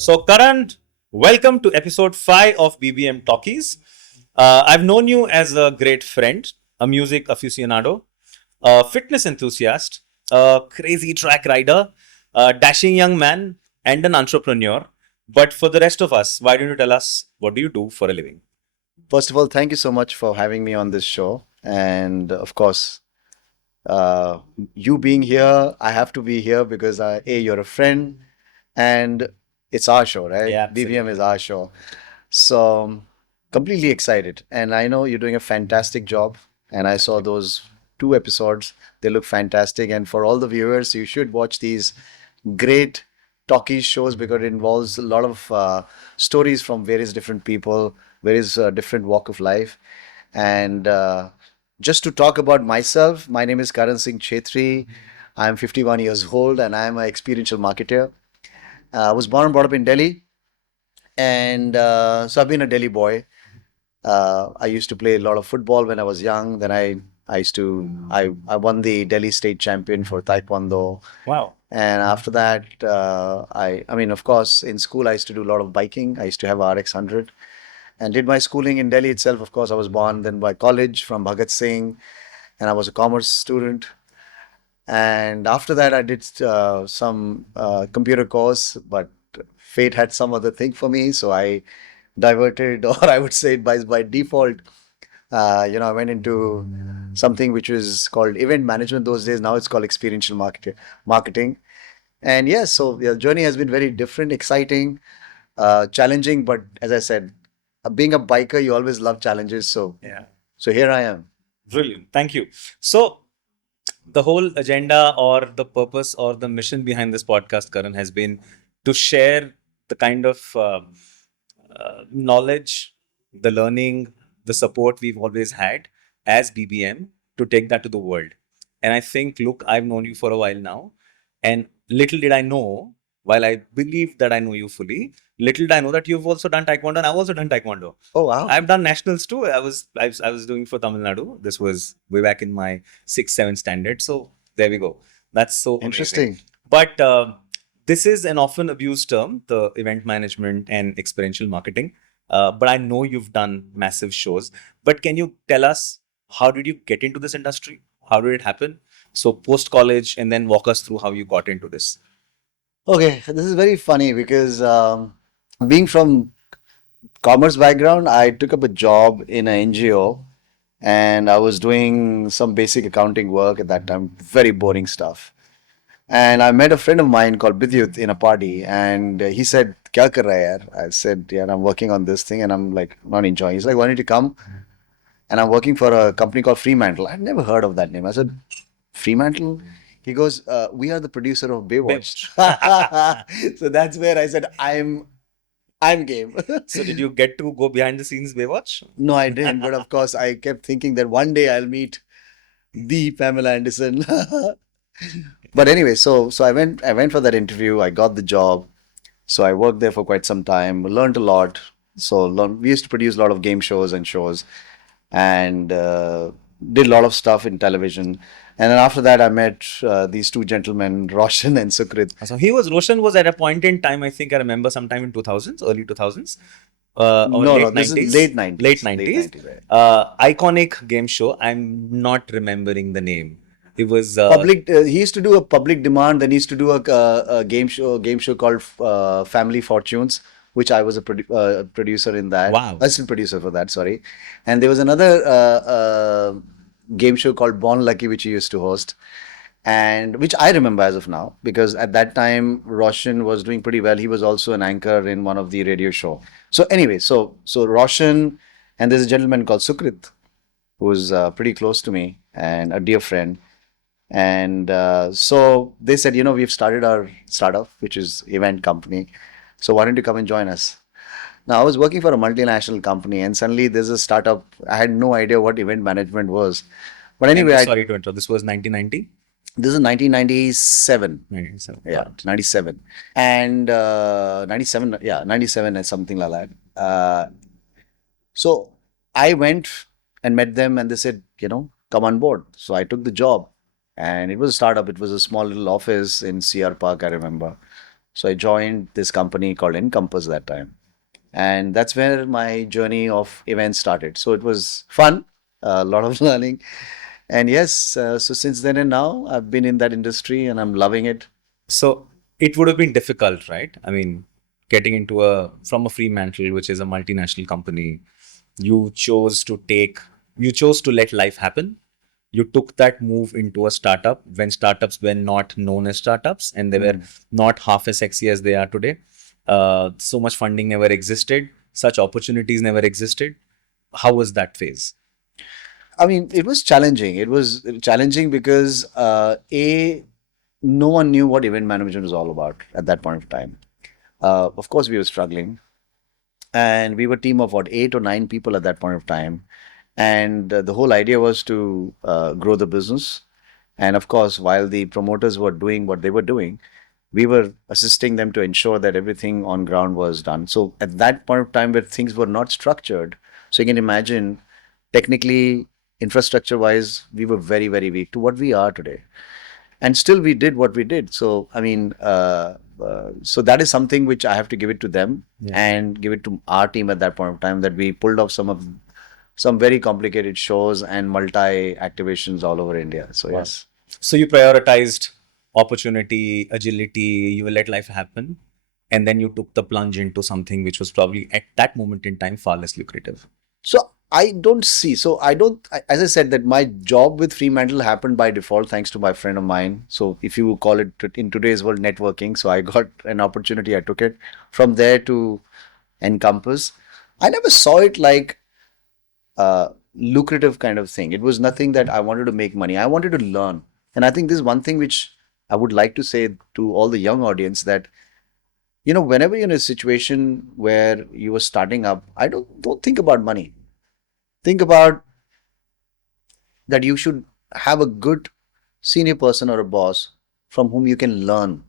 So, Karan, welcome to episode 5 of BBM Talkies. I've known you as a great friend, a music aficionado, a fitness enthusiast, a crazy track rider, a dashing young man, and an entrepreneur. But for the rest of us, why don't you tell us what do you do for a living? First of all, thank you so much for having me on this show. And of course, uh, you being here, I have to be here because you're a friend and it's our show, right? Yeah, BBM absolutely. is our show. So, completely excited. And I know you're doing a fantastic job. And I saw those two episodes, they look fantastic. And for all the viewers, you should watch these great talkies shows because it involves a lot of stories from various different people, various different walk of life. And just to talk about myself, my name is Karan Chettri. I'm 51 years old and I'm an experiential marketer. I was born and brought up in Delhi, and so I've been a Delhi boy. I used to play a lot of football when I was young. Then I won the Delhi state champion for Taekwondo. Wow. And after that, I mean, of course, in school I used to do a lot of biking. I used to have RX 100 and did my schooling in Delhi itself. Of course, I was born then by college from Bhagat Singh, and I was a commerce student. And after that, I did some computer course, but fate had some other thing for me, so I diverted, or I would say by default, I went into something which was called event management those days. Now it's called experiential marketing. And yes, so the journey has been very different, exciting, challenging. But as I said, being a biker, you always love challenges. So, Yeah. so here I am. Brilliant. Thank you. So, the whole agenda or the purpose or the mission behind this podcast, Karan, has been to share the kind of knowledge, the learning, the support we've always had as BBM to take that to the world. And I think, look, I've known you for a while now, and little did I know, while I believe that I know you fully, little did I know that you've also done Taekwondo and I've also done Taekwondo. Oh wow, I've done nationals too. I was doing for Tamil Nadu. This was way back in my 6th, 7th standard. So there we go. That's so amazing. interesting. But this is an often abused term, the event management and experiential marketing. But I know you've done massive shows. But can you tell us how did you get into this industry? How did it happen? So post college, and then walk us through how you got into this. Okay, this is very funny because being from commerce background, I took up a job in an NGO and I was doing some basic accounting work at that time, very boring stuff. And I met a friend of mine called Bidyut in a party, and he said, "Kya kar raha hai yaar?" I said, "Yeah, I'm working on this thing," and I'm like not enjoying. He's like, "Why don't you come?" And I'm working for a company called Fremantle. I'd never heard of that name. I said, "Fremantle?" He goes, "We are the producer of Baywatch." So that's where I said, I'm game." So did you get to go behind the scenes Baywatch? No, I didn't. But of course, I kept thinking that one day I'll meet the Pamela Anderson. But anyway, so I went for that interview. I got the job. So I worked there for quite some time. Learned a lot. So we used to produce a lot of game shows and shows, and did a lot of stuff in television. And then after that, I met these two gentlemen, Roshan and Sukrit. So Roshan was at a point in time, I think I remember sometime in 2000s, early 2000s, or No, late no, this is 90s. late 90s. Late Late 90s. 90s, right. Iconic game show. I'm not remembering the name. It was Public. He used to do a public demand. Then he used to do a game show called Family Fortunes, which I was a producer in that. Wow. Assistant producer for that. Sorry. And there was another game show called Born Lucky, which he used to host, and which I remember as of now because at that time Roshan was doing pretty well. He was also an anchor in one of the radio show. So anyway, so Roshan, and there's a gentleman called Sukrit who's pretty close to me and a dear friend. And so they said, we've started our startup, which is event company. So why don't you come and join us? Now I was working for a multinational company, and suddenly there's a startup. I had no idea what event management was. But anyway, sorry to interrupt. This was 1990. This is 1997. 1997. Yeah, 97. And 97, yeah, 97 and something like that. So I went and met them, and they said, come on board. So I took the job, and it was a startup. It was a small little office in CR Park, I remember. So I joined this company called Encompass that time. And that's where my journey of events started. So it was fun, a lot of learning. And yes, so since then and now, I've been in that industry and I'm loving it. So it would have been difficult, right? I mean, getting into a from a Fremantle, which is a multinational company, you chose to take, you chose to let life happen. You took that move into a startup when startups were not known as startups and they were not half as sexy as they are today. So much funding never existed, such opportunities never existed. How was that phase? I mean, it was challenging. It was challenging because no one knew what event management was all about at that point of time. Of course, we were struggling, and we were a team of what 8 or 9 people at that point of time, and the whole idea was to grow the business. And of course, while the promoters were doing what they were doing, we were assisting them to ensure that everything on ground was done. So at that point of time, where things were not structured, so you can imagine, technically, infrastructure wise, we were very, very weak to what we are today. And still we did what we did. So I mean, so that is something which I have to give it to them and give it to our team at that point of time, that we pulled off some very complicated shows and multi activations all over India. So yes. So you prioritized opportunity, agility, you will let life happen. And then you took the plunge into something which was probably at that moment in time far less lucrative. So I don't see. So I don't. As I said, that my job with Fremantle happened by default, thanks to my friend of mine. So if you call it in today's world networking, so I got an opportunity. I took it from there to Encompass. I never saw it like a lucrative kind of thing. It was nothing that I wanted to make money. I wanted to learn, and I think this is one thing which I would like to say to all the young audience, that whenever you're in a situation where you are starting up, I don't think about money. Think about that you should have a good senior person or a boss from whom you can learn.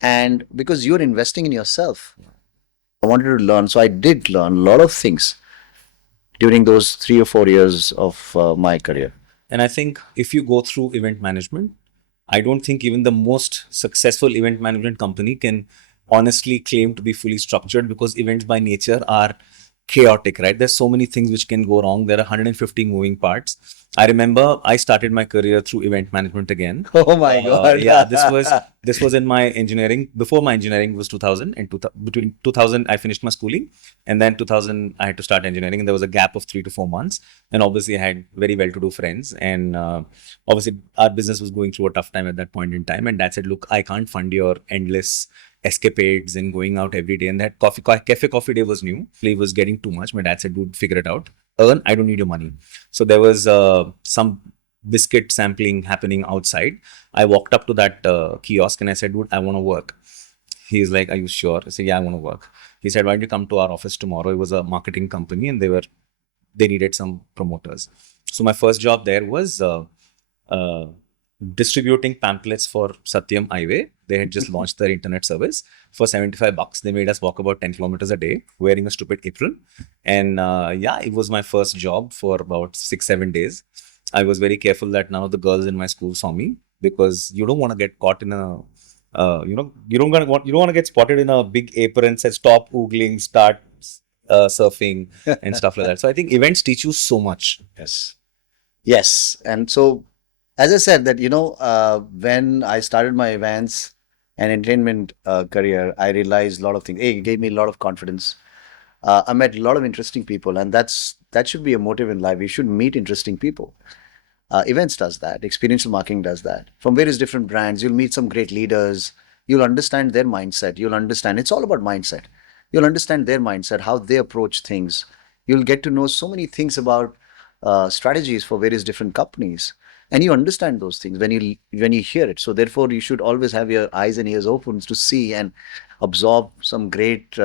And because you're investing in yourself, I wanted to learn. So I did learn a lot of things during those 3 or 4 years of my career. And I think if you go through event management, I don't think even the most successful event management company can honestly claim to be fully structured, because events by nature are chaotic, right? There's so many things which can go wrong. There are 150 moving parts. I remember I started my career through event management again. Oh my God. Yeah, this was in my engineering. Before my engineering was 2000, and between 2000 I finished my schooling, and then 2000 I had to start engineering, and there was a gap of 3 to 4 months. And obviously I had very well-to-do friends, and obviously our business was going through a tough time at that point in time. And Dad said, "Look, I can't fund your endless escapades and going out every day." And that cafe coffee day was new. It was getting too much. My dad said, "Dude, figure it out. Earn. I don't need your money." So there was some biscuit sampling happening outside. I walked up to that kiosk and I said, "Dude, I want to work." He's like, "Are you sure?" I said, "Yeah, I want to work." He said, "Why don't you come to our office tomorrow?" It was a marketing company, and they needed some promoters. So my first job there was uh, distributing pamphlets for Satyam Highway. They had just launched their internet service for $75. They made us walk about 10 kilometers a day wearing a stupid apron. And yeah, it was my first job for about 6-7 days. I was very careful that none of the girls in my school saw me, because you don't want to get caught in a you don't want to get spotted in a big apron says stop oogling, start surfing and stuff like that. So I think events teach you so much. Yes. Yes. And so, as I said, that, when I started my events and entertainment career, I realized a lot of things. It gave me a lot of confidence. I met a lot of interesting people, and that should be a motive in life. We should meet interesting people. Events does that. Experiential marketing does that. From various different brands, you'll meet some great leaders. You'll understand their mindset. You'll understand. It's all about mindset. You'll understand their mindset, how they approach things. You'll get to know so many things about strategies for various different companies, and you understand those things when you hear it. So therefore, you should always have your eyes and ears open to see and absorb some great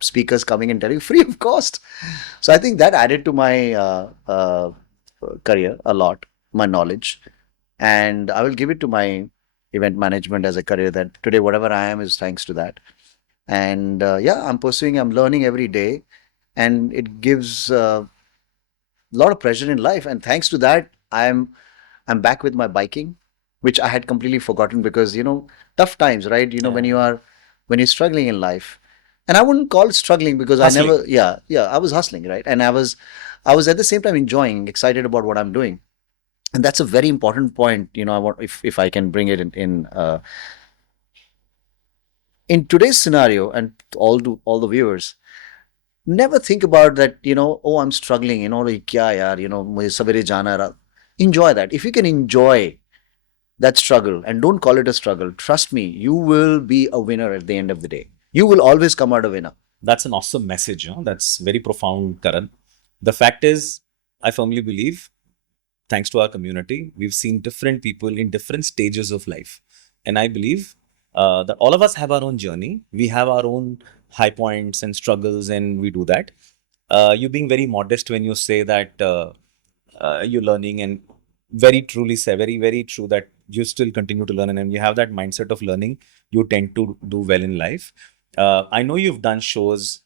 speakers coming and telling you free of cost. So I think that added to my career a lot, my knowledge, and I will give it to my event management as a career, that today whatever I am is thanks to that. And yeah, I'm learning every day, and it gives a lot of pressure in life. And thanks to that, I'm back with my biking, which I had completely forgotten, because tough times, right? When you are when you're struggling in life, and I wouldn't call it struggling because I Hustling. never, I was hustling, right? And I was at the same time enjoying, excited about what I'm doing. And that's a very important point. I want, if I can bring it in today's scenario, and all the viewers, never think about that, oh, I'm struggling, like, kya yaar, mujhe savere jana hai. Enjoy that. If you can enjoy that struggle and don't call it a struggle, trust me, you will be a winner at the end of the day. You will always come out a winner. That's an awesome message. That's very profound, Karan. The fact is, I firmly believe, thanks to our community, we've seen different people in different stages of life. And I believe that all of us have our own journey. We have our own high points and struggles, and we do that. You being very modest when you say that you're learning, and very truly say, very, very true that you still continue to learn, and you have that mindset of learning, you tend to do well in life. I know you've done shows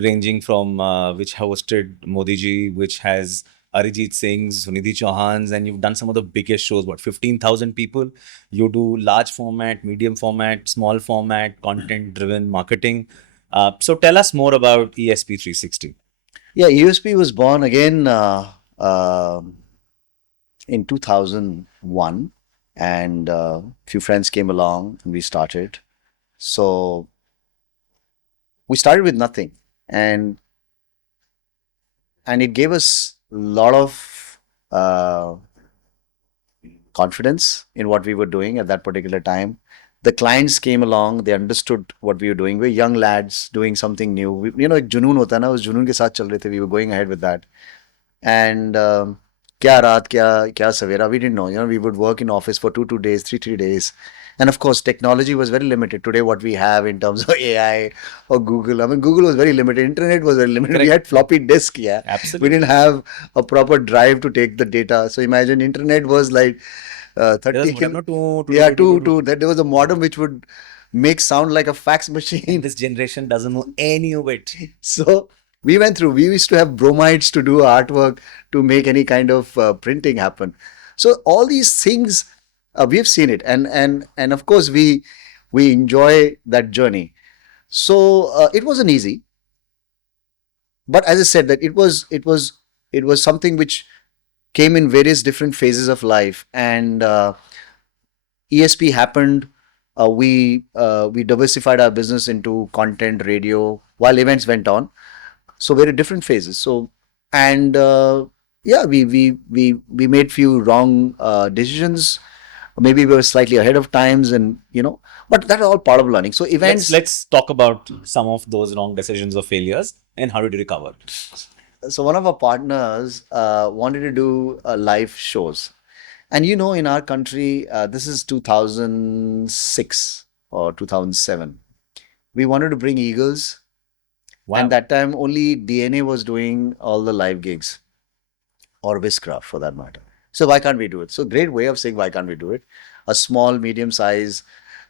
ranging from which hosted Modi ji, which has Arijit Singh's, Sunidhi Chauhan's, and you've done some of the biggest shows, what, 15,000 people? You do large format, medium format, small format, content driven marketing. So tell us more about ESP 360. Yeah, USP was born again in 2001, and a few friends came along and we started. So we started with nothing, and it gave us a lot of confidence in what we were doing at that particular time. The clients came along, they understood what we were doing. We're young lads doing something new. एक जुनून होता है ना, उस जुनून के साथ चल रहे थे. We were going ahead with that. And kya raat, kya savera, we didn't know. We would work in office for two days, three days. And of course, technology was very limited. Today, what we have in terms of AI or Google, I mean, Google was very limited. Internet was very limited. We had floppy disk, yeah. Absolutely. We didn't have a proper drive to take the data. So imagine internet was like 30 that there was a modem which would make sound like a fax machine. This generation doesn't know any of it. So we went through. We used to have bromides to do artwork to make any kind of printing happen. So all these things, we've seen it, and of course we enjoy that journey. So it wasn't easy, but as I said, that it was something which came in various different phases of life, and ESP happened. We diversified our business into content, radio, while events went on. So very different phases. So, and yeah, we made few wrong decisions. Maybe we were slightly ahead of times, and but that's all part of learning. So events. Let's talk about some of those wrong decisions or failures and how did you recover. So one of our partners wanted to do live shows, and in our country, this is 2006 or 2007. We wanted to bring Eagles. Wow. And that time only DNA was doing all the live gigs, or Viscraft for that matter. So why can't we do it? So great way of saying why can't we do it? A small, medium size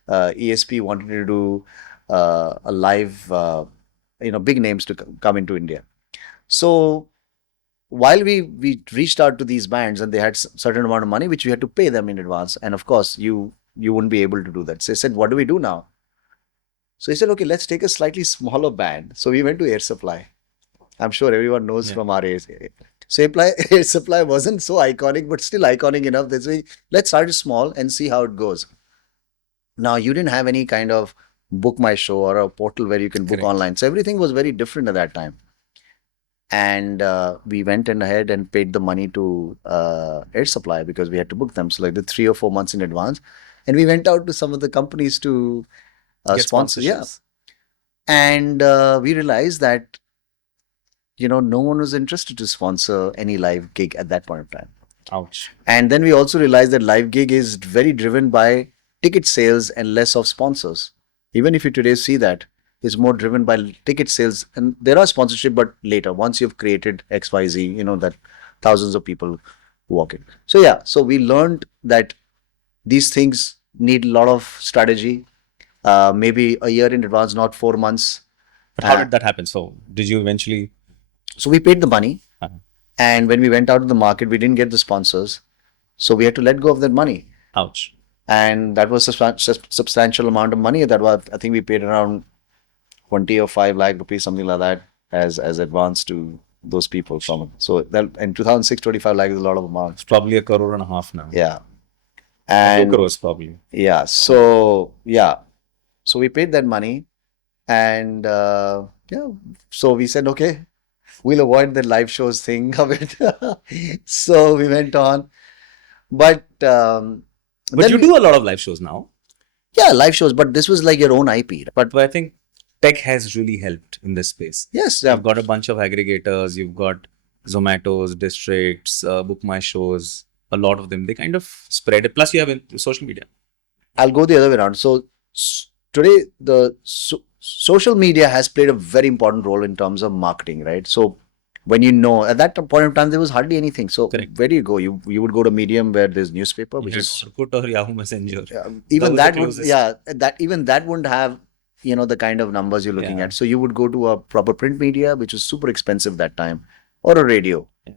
ESP wanted to do a live, big names to come into India. So while we reached out to these bands, and they had certain amount of money which we had to pay them in advance, and of course you wouldn't be able to do that. So they said, what do we do now? So he said, okay, let's take a slightly smaller band. So we went to Air Supply. I'm sure everyone knows from our age. So Air Supply wasn't so iconic, but still iconic enough. They say, let's start it small and see how it goes. Now, you didn't have any kind of book my show or a portal where you can book online. So everything was very different at that time. And we went in ahead and paid the money to Air Supply because we had to book them. So like the 3 or 4 months in advance. And we went out to some of the companies to sponsor. Yeah. And we realized that, no one was interested to sponsor any live gig at that point of time. Ouch. And then we also realized that live gig is very driven by ticket sales and less of sponsors. Even if you today see that, it's more driven by ticket sales, and there are sponsorship, but later, once you've created XYZ, that thousands of people walk in. So yeah, so we learned that these things need a lot of strategy, maybe a year in advance, not 4 months. But how did that happen? So did you eventually? So we paid the money, and when we went out to the market, we didn't get the sponsors, so we had to let go of that money. Ouch. and that was a substantial amount of money. That was, I think we paid around 20 or 5 lakh rupees, something like that, as advance to those people from it. So that in 2006, 25 lakh is a lot of amount. It's probably a crore and a half now. Yeah. 2 And crores probably. yeah, so yeah, so we paid that money, and yeah, so we said, okay, we'll avoid the live shows thing of it. So we went on, but But then you do a lot of live shows now. yeah, live shows, but this was like your own IP. But But I think tech has really helped in this space. yes, You've got a bunch of aggregators. You've got Zomato's, Districts, Book My Shows. A lot of them. They kind of spread it. Plus, you have social media. I'll go the other way around. So today, the social media has played a very important role in terms of marketing, right? So when you know, at that point of time, there was hardly anything. So Correct. where do you go? You would go to Medium where there's newspaper, which You is had Orkut or Yahoo Messenger. even was the that would closest. yeah that even that wouldn't have the kind of numbers you're looking Yeah. at. So you would go to a proper print media, which was super expensive that time, or a radio, Yeah.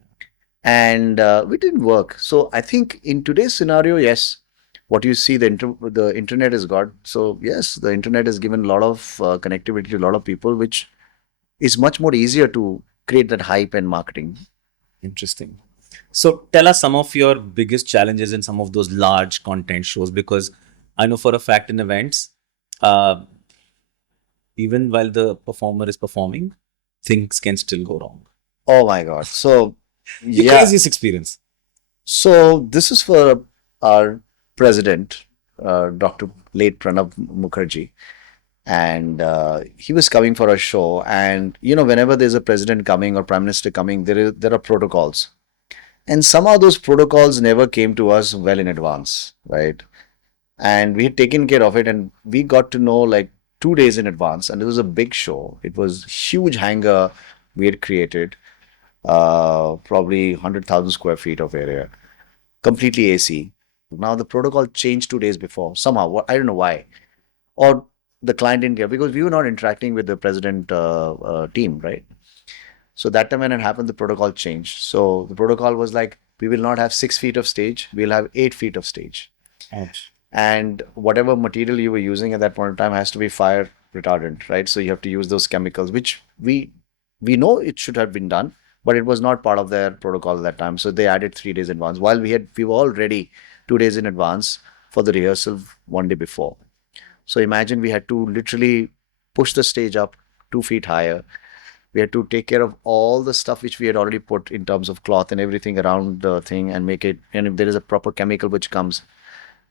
and it didn't work. So I think in today's scenario, yes, what you see the internet has got. So yes, the internet has given a lot of connectivity to a lot of people, which is much more easier to create that hype and marketing. Interesting. So tell us some of your biggest challenges in some of those large content shows, because I know for a fact in events, uh, even while the performer is performing, things can still go wrong. Oh my God! So The yeah, craziest experience. so this is for our president, Dr. late Pranab Mukherjee, and he was coming for a show. And whenever there's a president coming or prime minister coming, there are protocols, and somehow those protocols never came to us well in advance, right? And we had taken care of it, and we got to know like 2 days in advance. And it was a big show. It was huge hangar we had created, probably 100,000 square feet of area, completely AC. Now the protocol changed 2 days before somehow. I don't know why, or the client didn't care because we were not interacting with the president team, right? So that time when it happened, the protocol changed. So the protocol was like, we will not have 6 feet of stage, we'll have 8 feet of stage. Ouch. And whatever material you were using at that point in time has to be fire retardant, right? So you have to use those chemicals, which we know it should have been done, but it was not part of their protocol at that time. So they added 3 days in advance, while we were all ready 2 days in advance for the rehearsal one day before. So imagine we had to literally push the stage up 2 feet higher. We had to take care of all the stuff which we had already put in terms of cloth and everything around the thing, and make it. And if there is a proper chemical which comes,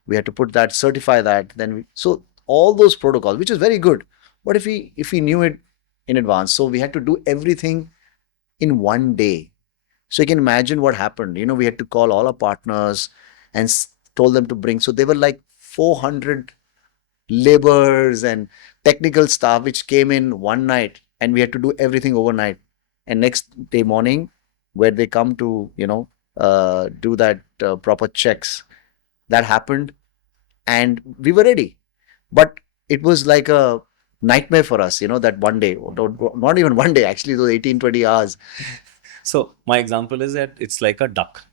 we had to put that, certify that. So all those protocols, which is very good. But if we knew it in advance, so we had to do everything in one day. So you can imagine what happened. We had to call all our partners and told them to bring. So they were like 400 laborers and technical staff which came in one night, and we had to do everything overnight. And next day morning, where they come to do that proper checks, that happened, and we were ready. But it was like a nightmare for us, that one day, not even one day, actually, those 18-20 hours. So my example is that it's like a duck,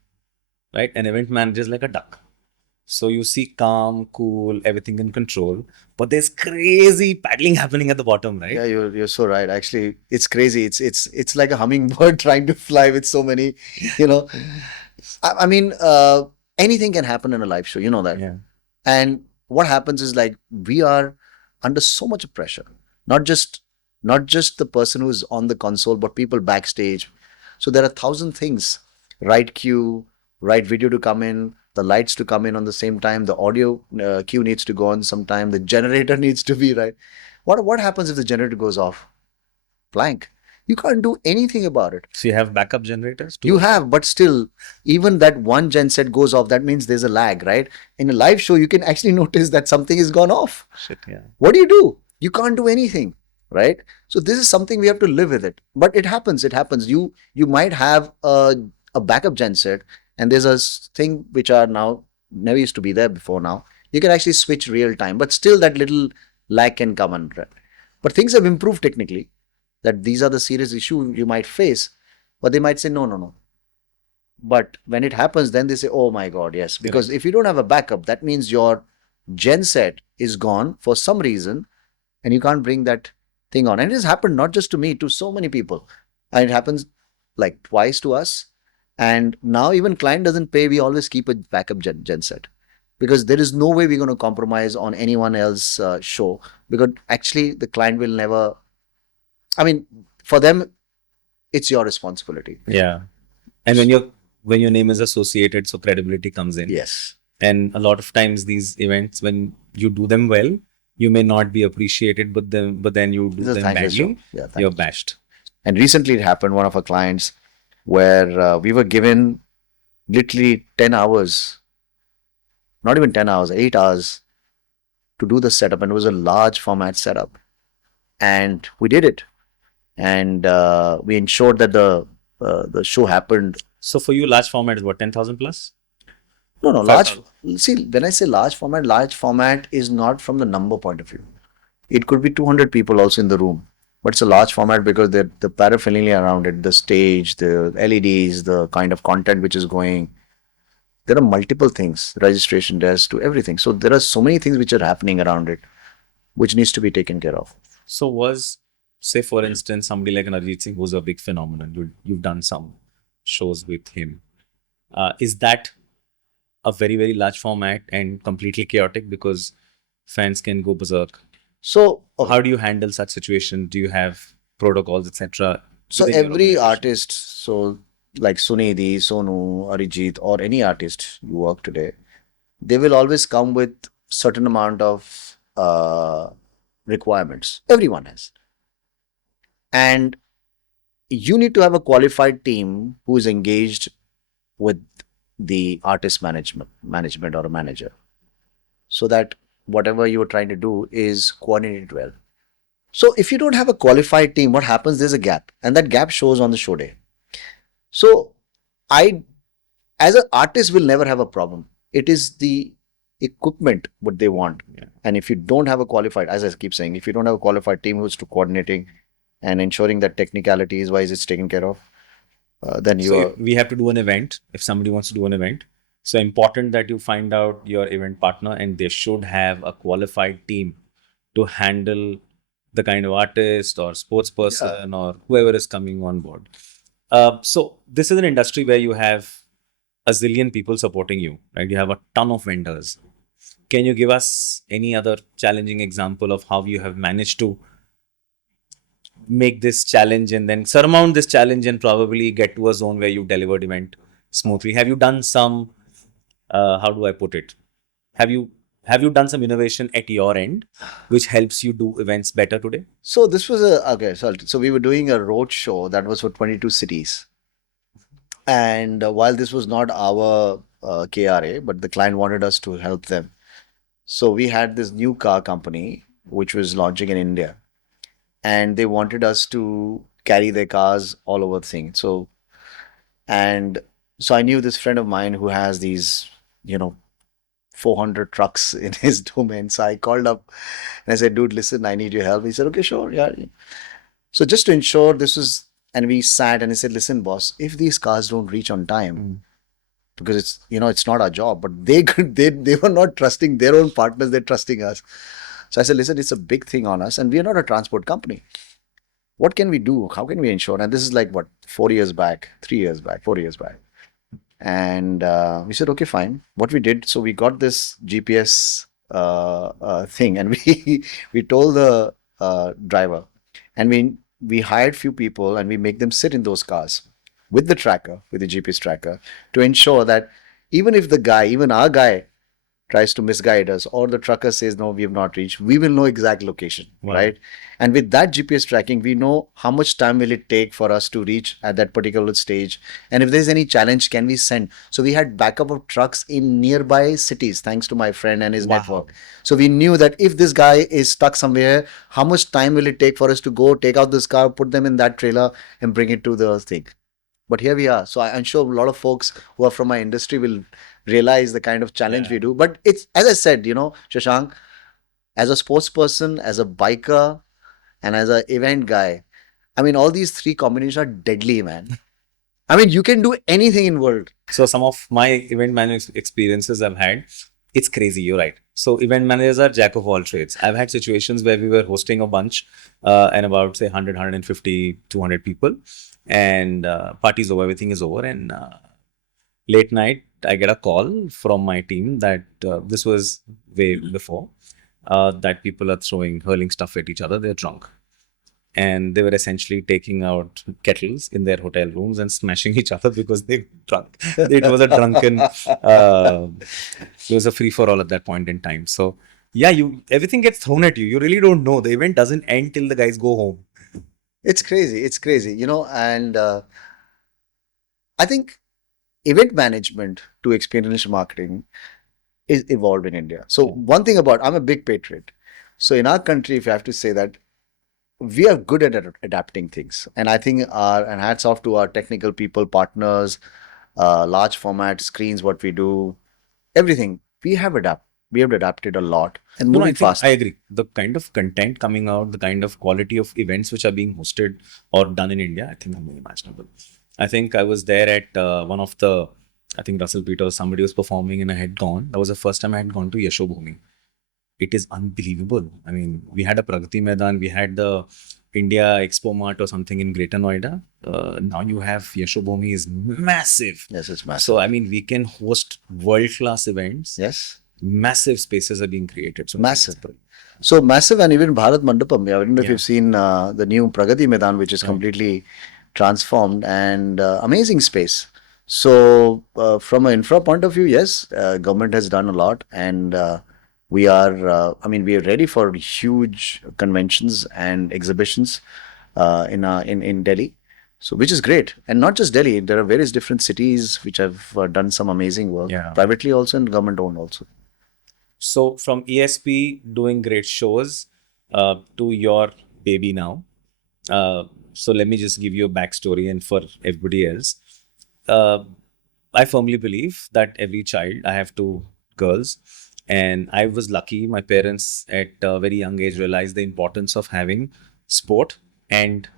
right? An event manager is like a duck. So you see calm, cool, everything in control, but there's crazy paddling happening at the bottom, right? Yeah, you're so right. Actually, it's crazy. It's like a hummingbird trying to fly with so many, you know. I mean, anything can happen in a live show. You know that. Yeah. And what happens is, like, we are under so much pressure. Not just the person who's on the console, but people backstage. So there are 1,000 things. Right cue, right video to come in, the lights to come in on the same time, the audio cue needs to go on sometime, the generator needs to be right. What happens if the generator goes off? Blank. You can't do anything about it. So you have backup generators too? You have, but still, even that one genset goes off, that means there's a lag, right? In a live show, you can actually notice that something has gone off. Shit, yeah. What do? You can't do anything, right? So this is something we have to live with it. But it happens. You might have a backup genset, and there's a thing which are now never used to be there before now. You can actually switch real time, but still that little lag can come in. Right? But things have improved technically, that these are the serious issues you might face, but they might say, no. But when it happens, then they say, oh my God, yes. Because if you don't have a backup, that means your Gen set is gone for some reason, and you can't bring that thing on. And it has happened not just to me, to so many people. And it happens like twice to us. And now even client doesn't pay, we always keep a backup gen set because there is no way we're going to compromise on anyone else's show, because actually the client will never. I mean, for them, it's your responsibility. Yeah. And when your name is associated, so credibility comes in. Yes. And a lot of times these events, when you do them well, you may not be appreciated, but then you do This is them thank you, badly, sir. Yeah, thank you're you. bashed. And recently it happened, one of our clients, where we were given literally 10 hours, not even 10 hours, 8 hours to do the setup. And it was a large format setup. And we did it. And we ensured that the show happened. So for you, large format is what, 10,000 plus? No, large. 5,000. See, when I say large format is not from the number point of view. It could be 200 people also in the room, but it's a large format because the paraphernalia around it, the stage, the LEDs, the kind of content which is going. There are multiple things, registration desk to everything. So there are so many things which are happening around it, which needs to be taken care of. So was, say for instance, somebody like an Arjit Singh, who's a big phenomenon, you've done some shows with him. Is that a very, very large format and completely chaotic because fans can go berserk? So How do you handle such situation? Do you have protocols, etc.? So within your every organization? artist, so like Sunidhi, Sonu, Arijit, or any artist you work today, they will always come with certain amount of requirements. Everyone has, and you need to have a qualified team who is engaged with the artist management or a manager, so that whatever you are trying to do is coordinated well. So if you don't have a qualified team, what happens? There's a gap, and that gap shows on the show day. So I, as an artist, will never have a problem. It is the equipment what they want. Yeah. And if you don't have a qualified, as I keep saying, if you don't have a qualified team who's to coordinating and ensuring that technicalities wise it's taken care of, then you So are. if we have to do an event, if somebody wants to do an event, so important that you find out your event partner and they should have a qualified team to handle the kind of artist or sports person or whoever is coming on board. So this is an industry where you have a zillion people supporting you, right? You have a ton of vendors. Can you give us any other challenging example of how you have managed to make this challenge and then surmount this challenge and probably get to a zone where you delivered event smoothly? Have you done some, how do I put it? Have you done some innovation at your end which helps you do events better today? So this was a okay. So we were doing a road show that was for 22 cities, and while this was not our KRA, but the client wanted us to help them. So we had this new car company which was launching in India, and they wanted us to carry their cars all over the thing. And so I knew this friend of mine who has these, 400 trucks in his domain. So I called up and I said, dude, listen, I need your help. He said, okay, sure. Yeah. So just to ensure this was, and we sat and he said, listen, boss, if these cars don't reach on time, because it's not our job, but they were not trusting their own partners, they're trusting us. So I said, listen, it's a big thing on us and we are not a transport company. What can we do? How can we ensure? And this is like what, 4 years back, 3 years back, 4 years back. And we said, okay, fine. What we did, so we got this GPS thing, and we told the driver, and we hired few people, and we make them sit in those cars with the tracker, with the GPS tracker, to ensure that even if even our guy tries to misguide us, or the trucker says, no, we have not reached, we will know exact location, Wow. right? And with that GPS tracking, we know how much time will it take for us to reach at that particular stage. And if there's any challenge, can we send? So we had backup of trucks in nearby cities, thanks to my friend and his Wow. network. So we knew that if this guy is stuck somewhere, how much time will it take for us to go take out this car, put them in that trailer, and bring it to the thing. But here we are. So I'm sure a lot of folks who are from my industry will realize the kind of challenge Yeah. we do. But it's, as I said, Shashank, as a sports person, as a biker, and as an event guy, I mean, all these three combinations are deadly, man. I mean, you can do anything in world. So some of my event management experiences I've had, it's crazy. You're right. So event managers are jack of all trades. I've had situations where we were hosting a bunch and about say 100, 150, 200 people, and party's over, everything is over, and late night I get a call from my team that this was way before that people are hurling stuff at each other. They're drunk, and they were essentially taking out kettles in their hotel rooms and smashing each other because they drunk. It was a drunken. It was a free for all at that point in time. So yeah, you everything gets thrown at you. You really don't know. The event doesn't end till the guys go home. It's crazy. It's crazy, and I think event management to experiential marketing is evolved in India. So one thing about I'm a big patriot. So in our country, if you have to say that we are good at adapting things, and I think and hats off to our technical people, partners, large format screens, what we do, everything we have adapted a lot and No, I moving think fast. I agree. The kind of content coming out, the kind of quality of events which are being hosted or done in India, I think are unimaginable. I think I was there at one of the, I think Russell Peters, somebody was performing and I had gone. That was the first time I had gone to Yashobhoomi. It is unbelievable. I mean, we had a Pragati Maidan, we had the India Expo Mart or something in Greater Noida. Now you have Yashobhoomi is massive. Yes, it's massive. So, I mean, we can host world-class events. Yes, Massive spaces are being created. So massive. So massive, and even Bharat Mandapam. I don't know if Yeah. you've seen the new Pragati Maidan, which is completely transformed and amazing space. So from an infra point of view, yes, government has done a lot, and we are. We are ready for huge conventions and exhibitions in Delhi. So, which is great, and not just Delhi. There are various different cities which have done some amazing work, Yeah. privately also and government owned also. So from ESP doing great shows to your baby now. So let me just give you a backstory and for everybody else. Uh, I firmly believe that every child, I have two girls, and I was lucky. My parents at a very young age realized the importance of having sport and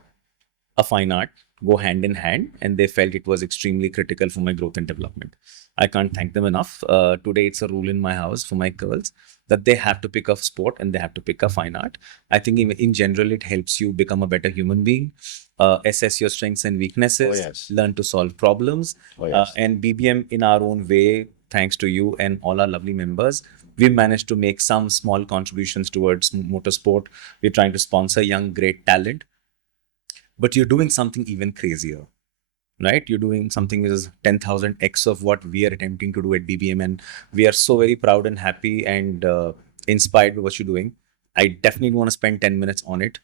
a fine art go hand in hand, and they felt it was extremely critical for my growth and development. I can't thank them enough. Today, it's a rule in my house for my girls that they have to pick a sport and they have to pick a fine art. I think in general, it helps you become a better human being, assess your strengths and weaknesses, Oh, yes. learn to solve problems. Oh, yes. And BBM, in our own way, thanks to you and all our lovely members, we've managed to make some small contributions towards motorsport. We're trying to sponsor young, great talent. But you're doing something even crazier, right? You're doing something which is 10,000x of what we are attempting to do at BBM, and we are so very proud and happy and inspired by what you're doing. I definitely want to spend 10 minutes on it.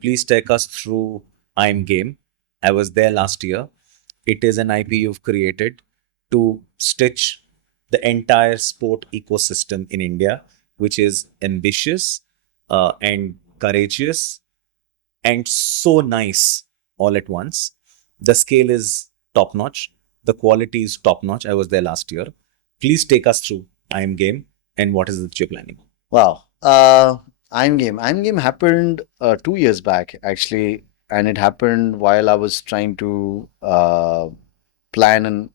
Please take us through IMA Game. I was there last year. It is an IP you've created to stitch the entire sport ecosystem in India, which is ambitious and courageous and so nice all at once. The scale is top notch. The quality is top notch. I was there last year. Please take us through IM Game and what is it you're planning. Wow. I'm Game. I'm Game happened 2 years back, actually, and it happened while I was trying to plan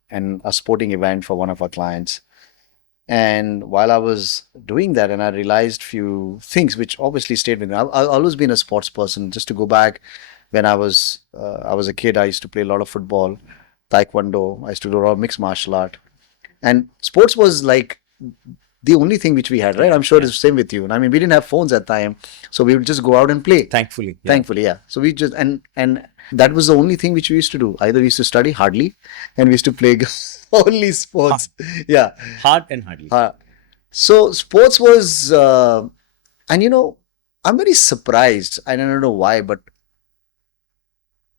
a sporting event for one of our clients. And while I was doing that, and I realized few things which obviously stayed with me. I've always been a sports person. Just to go back, when I was a kid, I used to play a lot of football, taekwondo. I used to do a lot of mixed martial art, and sports was like the only thing which we had, right? I'm sure it's the same with you. And I mean, we didn't have phones at the time, so we would just go out and play. Thankfully. Yeah. Thankfully, yeah. So we just and that was the only thing which we used to do. Either we used to study hardly, and we used to play only sports. Yeah. Hard and hardly. So sports was, and I'm very surprised. I don't know why, but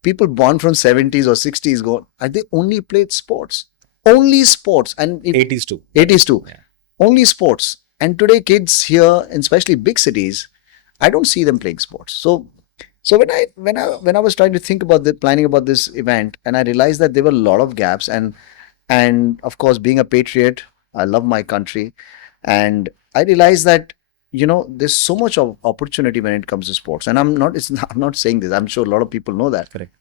people born from 70s or 60s they only played sports, only sports, and 80s too. 80s too, Yeah. only sports. And today, kids here, and especially big cities, I don't see them playing sports. So when I was trying to think about the planning about this event, and I realized that there were a lot of gaps, and of course, being a patriot, I love my country, and I realized that there's so much of opportunity when it comes to sports. And I'm not saying this. I'm sure a lot of people know that. Correct.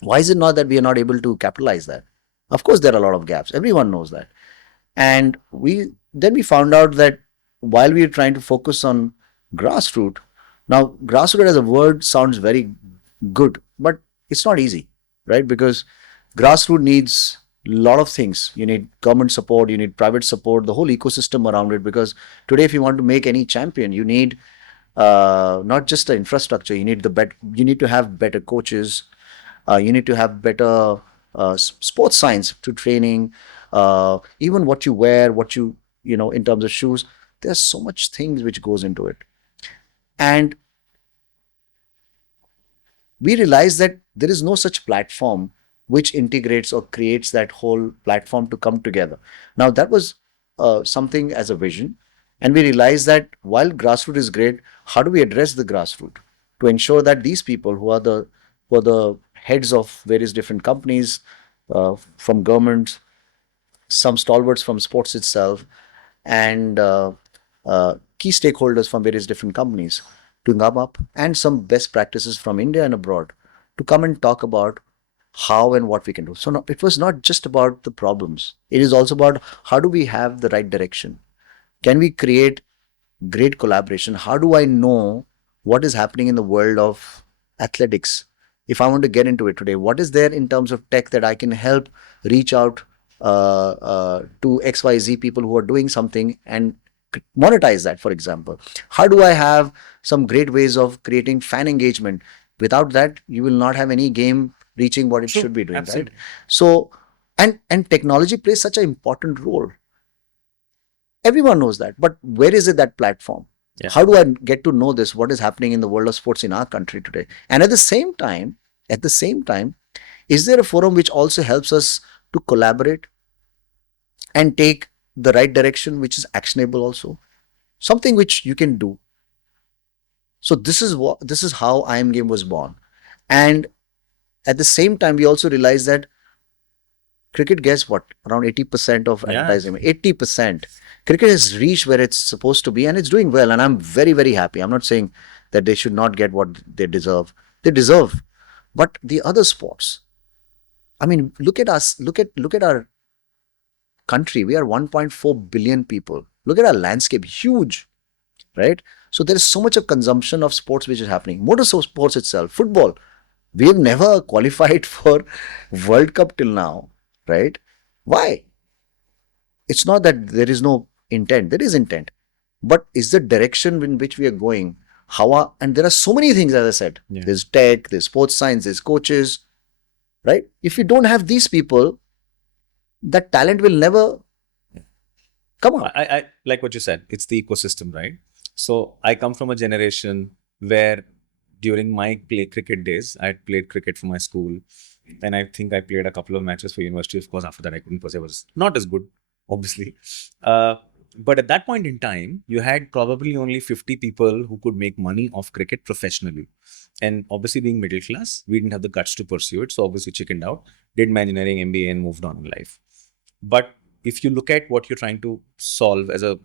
Why is it not that we are not able to capitalize that? Of course, there are a lot of gaps. Everyone knows that. And we found out that while we are trying to focus on grassroots, now grassroots as a word sounds very good, but it's not easy, right? Because grassroots needs a lot of things. You need government support, you need private support, the whole ecosystem around it. Because today, if you want to make any champion, you need not just the infrastructure. You need you need to have better coaches. You need to have better sports science to training. Even what you wear, what you know in terms of shoes. There's so much things which goes into it, and we realized that there is no such platform which integrates or creates that whole platform to come together. Now, that was something as a vision. And we realized that while grassroots is great, how do we address the grassroots to ensure that these people who are the heads of various different companies, from governments, some stalwarts from sports itself, and key stakeholders from various different companies to come up, and some best practices from India and abroad to come and talk about how and what we can do. So no, it was not just about the problems. It is also about how do we have the right direction? Can we create great collaboration? How do I know what is happening in the world of athletics? If I want to get into it today, what is there in terms of tech that I can help reach out to XYZ people who are doing something and monetize that, for example? How do I have some great ways of creating fan engagement? Without that, you will not have any game reaching what it True. should be doing, right? Absolutely. So, and technology plays such an important role. Everyone knows that, but where is it that platform? Yeah. How do I get to know this? What is happening in the world of sports in our country today? And at the same time, is there a forum which also helps us to collaborate and take the right direction, which is actionable also? Something which you can do. So this is how IM Game was born. And at the same time, we also realized that cricket gets what? Around 80% of Yeah. advertising. 80%. Cricket has reached where it's supposed to be and it's doing well. And I'm very, very happy. I'm not saying that they should not get what they deserve. They deserve. But the other sports, I mean, look at us, look at our country. We are 1.4 billion people. Look at our landscape, huge, right? So there is so much of consumption of sports which is happening. Motor sports itself, football. We have never qualified for World Cup till now, right? Why? It's not that there is no intent. There is intent, but is the direction in which we are going? And there are so many things, as I said. Yeah. There's tech, there's sports science, there's coaches, right? If you don't have these people, that talent will never come out. I like what you said. It's the ecosystem, right? So I come from a generation where during my cricket days, I had played cricket for my school. And I think I played a couple of matches for university. Of course, after that, I couldn't because I was not as good, obviously. But at that point in time, you had probably only 50 people who could make money off cricket professionally. And obviously, being middle class, we didn't have the guts to pursue it. So obviously, chickened out, did my engineering MBA, and moved on in life. But if you look at what you're trying to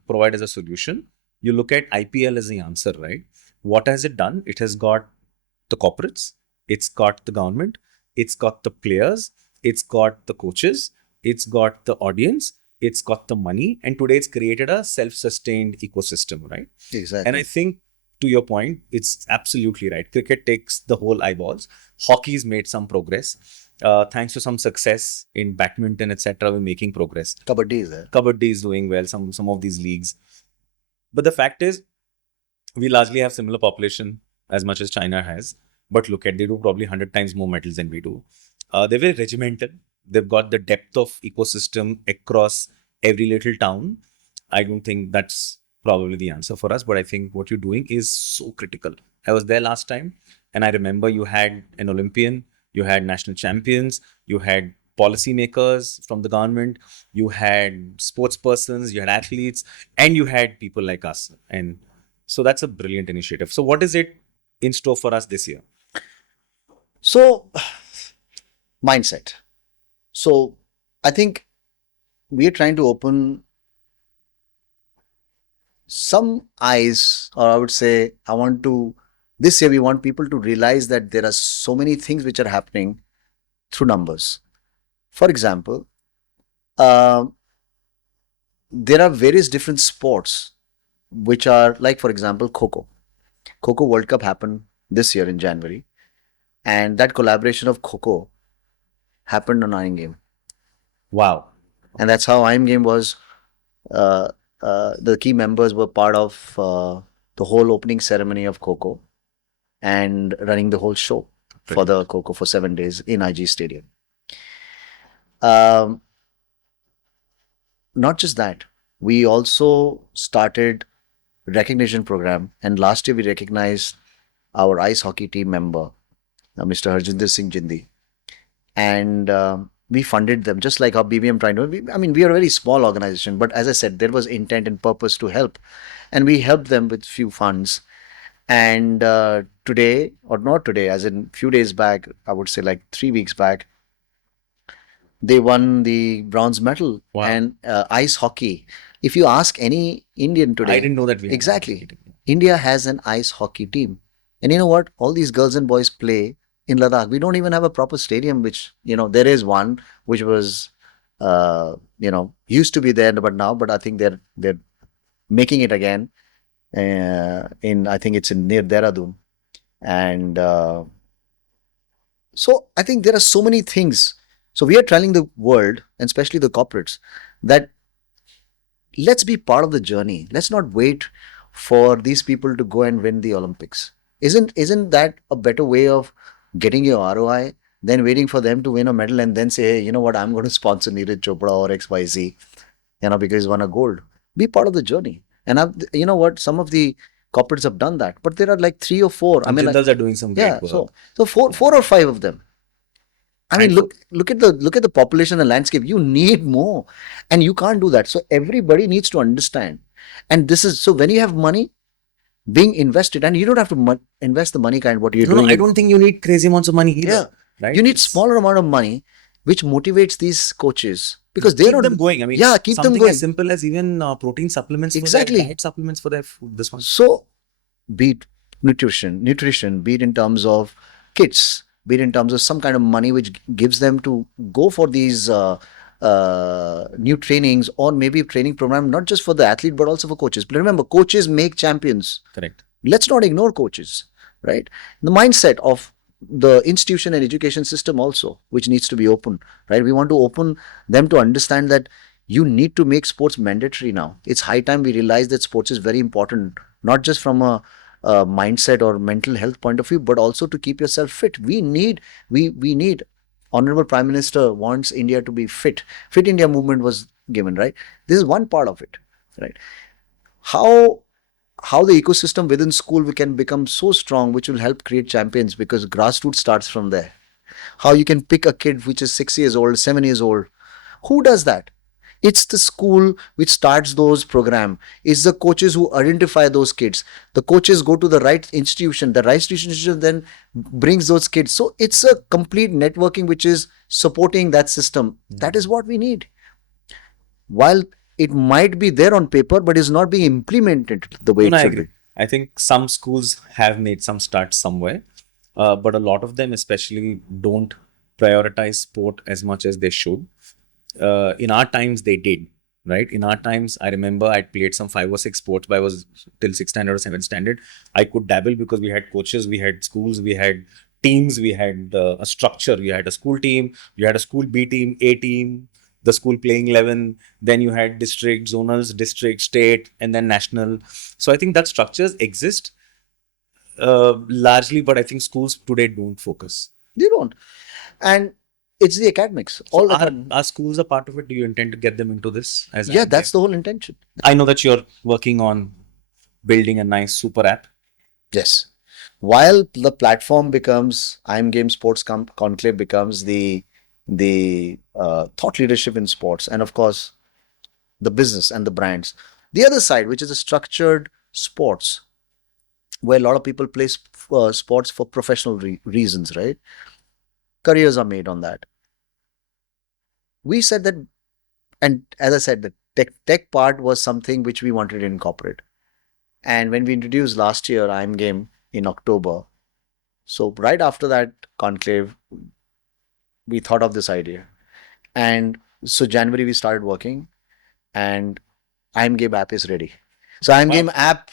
provide as a solution, you look at IPL as the answer, right? What has it done? It has got the corporates, it's got the government, it's got the players, it's got the coaches, it's got the audience, it's got the money, and today it's created a self-sustained ecosystem, right? Exactly. And I think, to your point, it's absolutely right. Cricket takes the whole eyeballs. Hockey's made some progress. Thanks to some success in badminton, etc., we're making progress. Kabaddi is there. Kabaddi is doing well, some of these leagues. But the fact is, we largely have similar population as much as China has. But look at, they do probably 100 times more medals than we do. They're very regimental. They've got the depth of ecosystem across every little town. I don't think that's probably the answer for us. But I think what you're doing is so critical. I was there last time, and I remember you had an Olympian, you had national champions, you had policymakers from the government, you had sports persons, you had athletes, and you had people like us. And so that's a brilliant initiative. So what is it in store for us this year? So, mindset. So, I think we are trying to open some eyes, or I would say, this year we want people to realize that there are so many things which are happening through numbers. For example, there are various different sports which are like, for example, Kho. Kho World Cup happened this year in January, and that collaboration of Kho happened on Iron Game, Wow. and that's how Iron Game was. Uh, the key members were part of the whole opening ceremony of Kho and running the whole show for the Kho for 7 days in IG Stadium. Um, Not just that, we also started recognition program, and last year we recognized our ice hockey team member, Mr. Harjinder Singh Jindi, and we funded them just like how BBM trying to. I mean, we are a very small organization, but as I said, there was intent and purpose to help, and we helped them with few funds. And today, or not today, as in few days back, I would say like 3 weeks back, they won the bronze medal. Wow. And ice hockey. If you ask any Indian today, I didn't know that we had exactly. ice hockey team. India has an ice hockey team, and you know what? All these girls and boys play in Ladakh. We don't even have a proper stadium. Which there is one which was used to be there, but I think they're making it again. In I think it's in near Dehradun, and so I think there are so many things. So we are telling the world, and especially the corporates, that let's be part of the journey. Let's not wait for these people to go and win the Olympics. Isn't that a better way of getting your ROI than waiting for them to win a medal and then say, hey, you know what, I'm going to sponsor Neeraj Chopra or XYZ, because he's won a gold. Be part of the journey. And you know what, some of the corporates have done that, but there are like 3 or 4. And Jindals are doing some great yeah, work. so four or five of them. I mean, And look at the population and landscape. You need more, and you can't do that. So everybody needs to understand. And this is so when you have money being invested, and you don't have to invest the money kind what you're doing. I don't think you need crazy amounts of money either. Yeah, right. You need smaller amount of money, which motivates these coaches because they keep don't them going. I mean, yeah, keep them something going. as simple as even protein supplements. Exactly. For their diet supplements for their food. This one. So, be it nutrition, be it in terms of kits, be it in terms of some kind of money which gives them to go for these new trainings, or maybe training program, not just for the athlete but also for coaches. But remember, coaches make champions. Correct. Let's not ignore coaches, right? The mindset of the institution and education system also, which needs to be open, right? We want to open them to understand that you need to make sports mandatory now. It's high time we realize that sports is very important, not just from a mindset or mental health point of view, but also to keep yourself fit. We need. Honorable Prime Minister wants India to be fit. Fit India movement was given, right? This is one part of it, right? How the ecosystem within school we can become so strong, which will help create champions, because grassroots starts from there. How you can pick a kid which is 6 years old, 7 years old. Who does that? It's the school which starts those program. It's the coaches who identify those kids. The coaches go to the right institution. The right institution then brings those kids. So it's a complete networking which is supporting that system. That is what we need. While it might be there on paper, but is not being implemented the way it should be. I think some schools have made some starts somewhere, but a lot of them especially don't prioritize sport as much as they should. In our times, they did, right? In our times, I remember I played some 5 or 6 sports, but I was till 6th standard or 7th standard. I could dabble because we had coaches, we had schools, we had teams, we had a structure. We had a school team, you had a school B team, A team, the school playing 11, then you had district, zonals, district, state, and then national. So I think that structures exist largely, but I think schools today don't focus. They don't. And it's the academics. So our schools are part of it. Do you intend to get them into this? Yeah, that's the whole intention. I know that you're working on building a nice super app. Yes. While the platform becomes IM Games Sports Conclave becomes the thought leadership in sports, and of course the business and the brands, the other side, which is a structured sports, where a lot of people play sports for professional reasons, right? Careers are made on that. We said that, and as I said, the tech part was something which we wanted to incorporate. And when we introduced last year IM Game in October, so right after that conclave, we thought of this idea. And so January we started working, and IM Game app is ready. So I'm Wow. Game app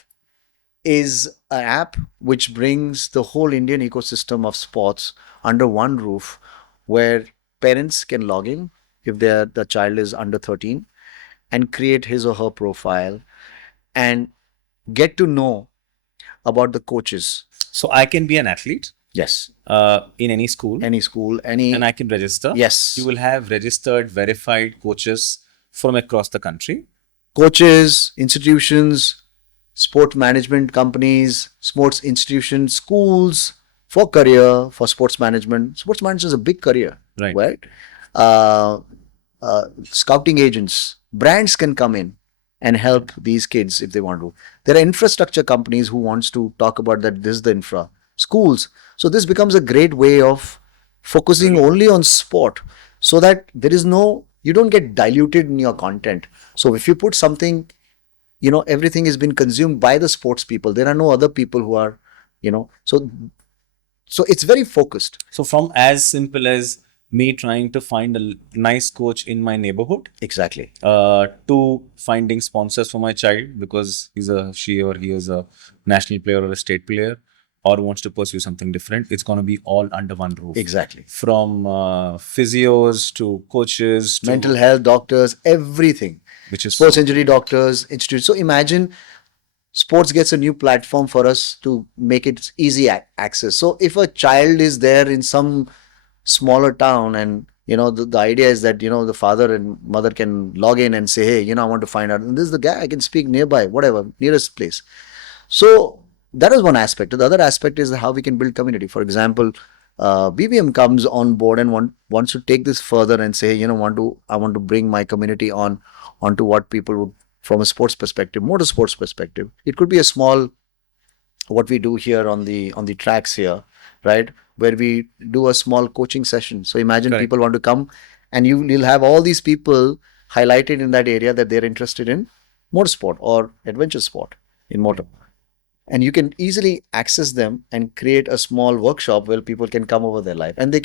is an app which brings the whole Indian ecosystem of sports under one roof, where parents can log in if the child is under 13 and create his or her profile and get to know about the coaches. So I can be an athlete Yes, in any school, any school, any. and I can register. Yes. You will have registered, verified coaches from across the country. Coaches, institutions, sport management companies, sports institutions, schools for career, for sports management. Sports management is a big career, Right. Uh, scouting agents, brands can come in and help these kids if they want to. There are infrastructure companies who wants to talk about that. This is the infra. Schools. So this becomes a great way of focusing only on sport, so that there is no, you don't get diluted in your content. So if you put something, everything has been consumed by the sports people. There are no other people who are, so it's very focused. So from as simple as me trying to find a nice coach in my neighborhood, Exactly. to finding sponsors for my child because she or he is a national player or a state player or wants to pursue something different, it's going to be all under one roof. Exactly. From physios to coaches to Mental health doctors, everything. which is Sports injury doctors, institutes. So imagine sports gets a new platform for us to make it easy access. So if a child is there in some smaller town, and the idea is that the father and mother can log in and say, hey, I want to find out, and this is the guy I can speak nearby, whatever, nearest place. So that is one aspect. The other aspect is how we can build community. For example, BBM comes on board and wants to take this further and say, I want to bring my community onto what people would, from a sports perspective, motorsports perspective. It could be a small, what we do here on the tracks here, right, where we do a small coaching session. So imagine Correct. people want to come, and you'll have all these people highlighted in that area that they're interested in motorsport or adventure sport in motor, and you can easily access them and create a small workshop where people can come over their life, and you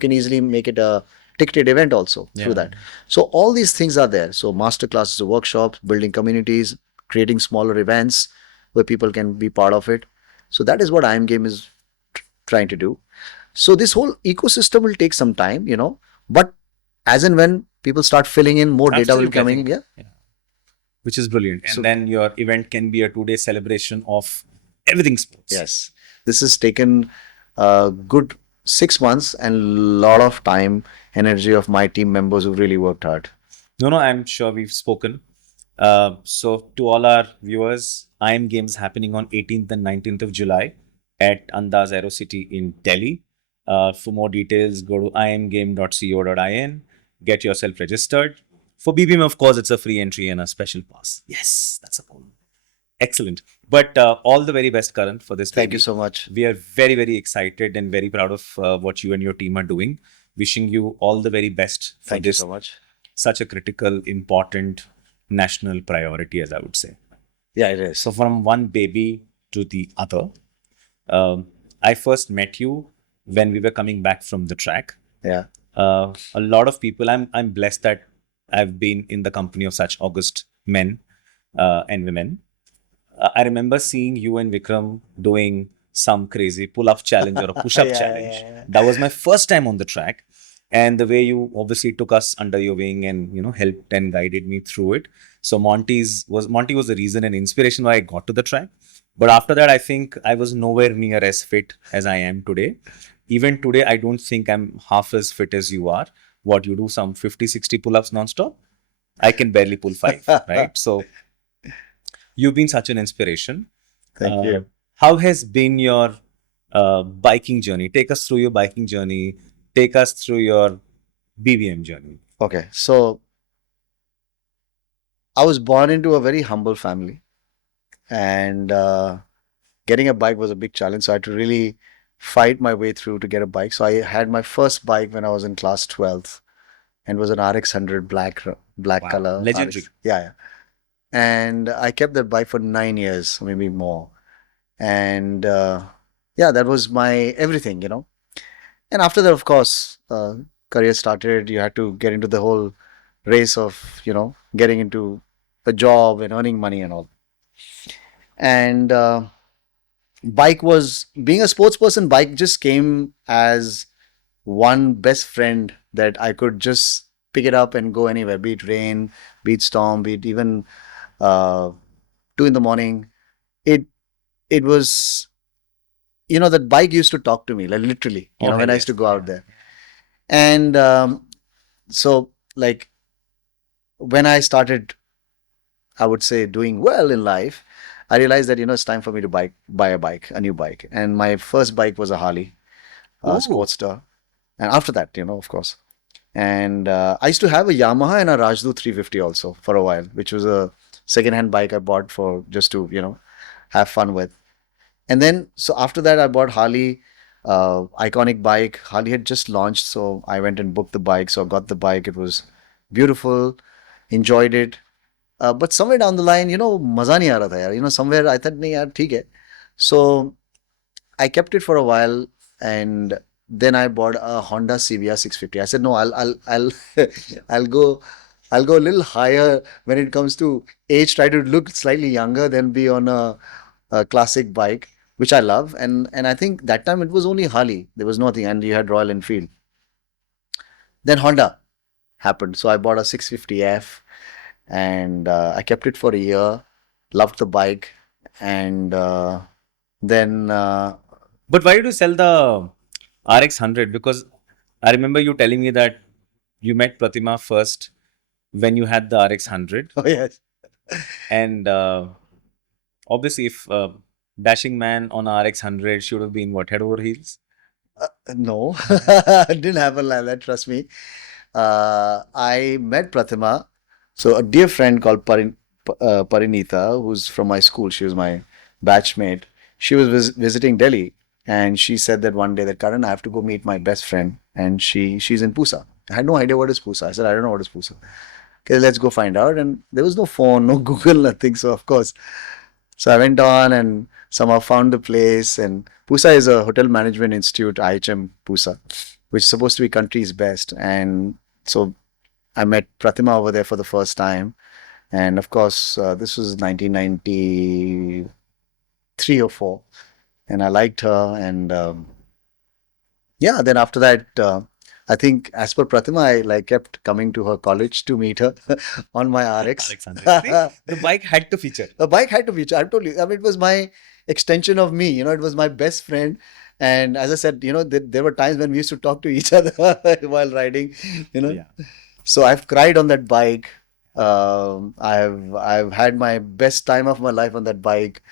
can easily make it a ticketed event also through that. So all these things are there. So masterclasses, workshops, building communities, creating smaller events where people can be part of it. So that is what IM Game is trying to do. So this whole ecosystem will take some time, but as and when people start filling in, more data will Absolutely, I come in. think. Yeah. which is brilliant. And So- then your event can be a 2-day celebration of everything sports. Yes. This has taken a good 6 months and lot of time, energy of my team members who've really worked hard. No, I'm sure we've spoken. So to all our viewers, IM Games happening on 18th and 19th of July at Andaz Aero City in Delhi. For more details, go to imgame.co.in, get yourself registered. For BBM, of course, it's a free entry and a special pass. Yes, that's a goal. Excellent. But all the very best, Karan, for this. Thank baby. you so much. We are very, very excited and very proud of what you and your team are doing. Wishing you all the very best for Thank you this so much. such a critical, important national priority, as I would say. Yeah, it is. So from one baby to the other, I first met you when we were coming back from the track. Yeah. A lot of people, I'm blessed that I've been in the company of such august men and women. I remember seeing you and Vikram doing some crazy pull-up challenge or a push-up Yeah, challenge. yeah. That was my first time on the track. And the way you obviously took us under your wing and helped and guided me through it. So Monty was the reason and inspiration why I got to the track. But after that, I think I was nowhere near as fit as I am today. Even today, I don't think I'm half as fit as you are. What, you do some 50, 60 pull-ups nonstop? I can barely pull 5, right? So you've been such an inspiration. Thank you. How has been your biking journey? Take us through your biking journey. Take us through your BBM journey. Okay. So I was born into a very humble family, and getting a bike was a big challenge. So I had to really fight my way through to get a bike. So I had my first bike when I was in class 12th, and was an RX 100 black Wow. color. Legendary. RX. Yeah. And I kept that bike for 9 years, maybe more. And that was my everything. And after that, of course, career started. You had to get into the whole race of, getting into a job and earning money and all. And bike was being a sports person. Bike just came as one best friend that I could just pick it up and go anywhere, be it rain, be it storm, be it even uh, 2 in the morning. It it was, that bike used to talk to me, like literally, Oh, when hell I used yes. to go out Yeah. there. And so, like, when I started, I would say, doing well in life, I realized that it's time for me to buy a bike, a new bike. And my first bike was a Harley Ooh. Sportster. And after that, of course. And I used to have a Yamaha and a Rajdoot 350 also for a while, which was a second-hand bike I bought for just to, have fun with. And then, so after that, I bought Harley, iconic bike. Harley had just launched, so I went and booked the bike. So I got the bike. It was beautiful, enjoyed it. But somewhere down the line, मजा नहीं आ रहा था यार. Somewhere I thought, नहीं यार, ठीक है. So I kept it for a while, and then I bought a Honda CBR 650. I said, no, I'll, I'll go, I'll go a little higher when it comes to age. Try to look slightly younger than be on a classic bike, which I love. And I think that time it was only Harley. There was nothing, and you had Royal Enfield. Then Honda happened, so I bought a 650F, and I kept it for a year. Loved the bike, and then. But why did you sell the RX 100? Because I remember you telling me that you met Pratima first when you had the RX 100. Oh yes. And obviously, if Dashing Man on RX 100 should have been what, head over heels? No, didn't happen like that. Trust me. I met Pratima. So a dear friend called Parinita, who's from my school. She was my batchmate. She was visiting Delhi, and she said that one day that, Karan, I have to go meet my best friend, and she's in Pusa. I had no idea what is Pusa. I said, I don't know what is Pusa. Okay, let's go find out. And there was no phone, no Google, nothing. So of course, so I went on and somehow found the place. And Pusa is a hotel management institute, IHM Pusa, which is supposed to be country's best. And so I met Pratima over there for the first time. And of course, this was 1993 or 4. And I liked her. And yeah, then after that, I think as per Pratima, I like kept coming to her college to meet her on my RX. RX 100. See, the bike had to feature. The bike had to feature. I've told you. I mean, it was my extension of me. It was my best friend. And as I said, there were times when we used to talk to each other while riding. Yeah. So I've cried on that bike. I've had my best time of my life on that bike.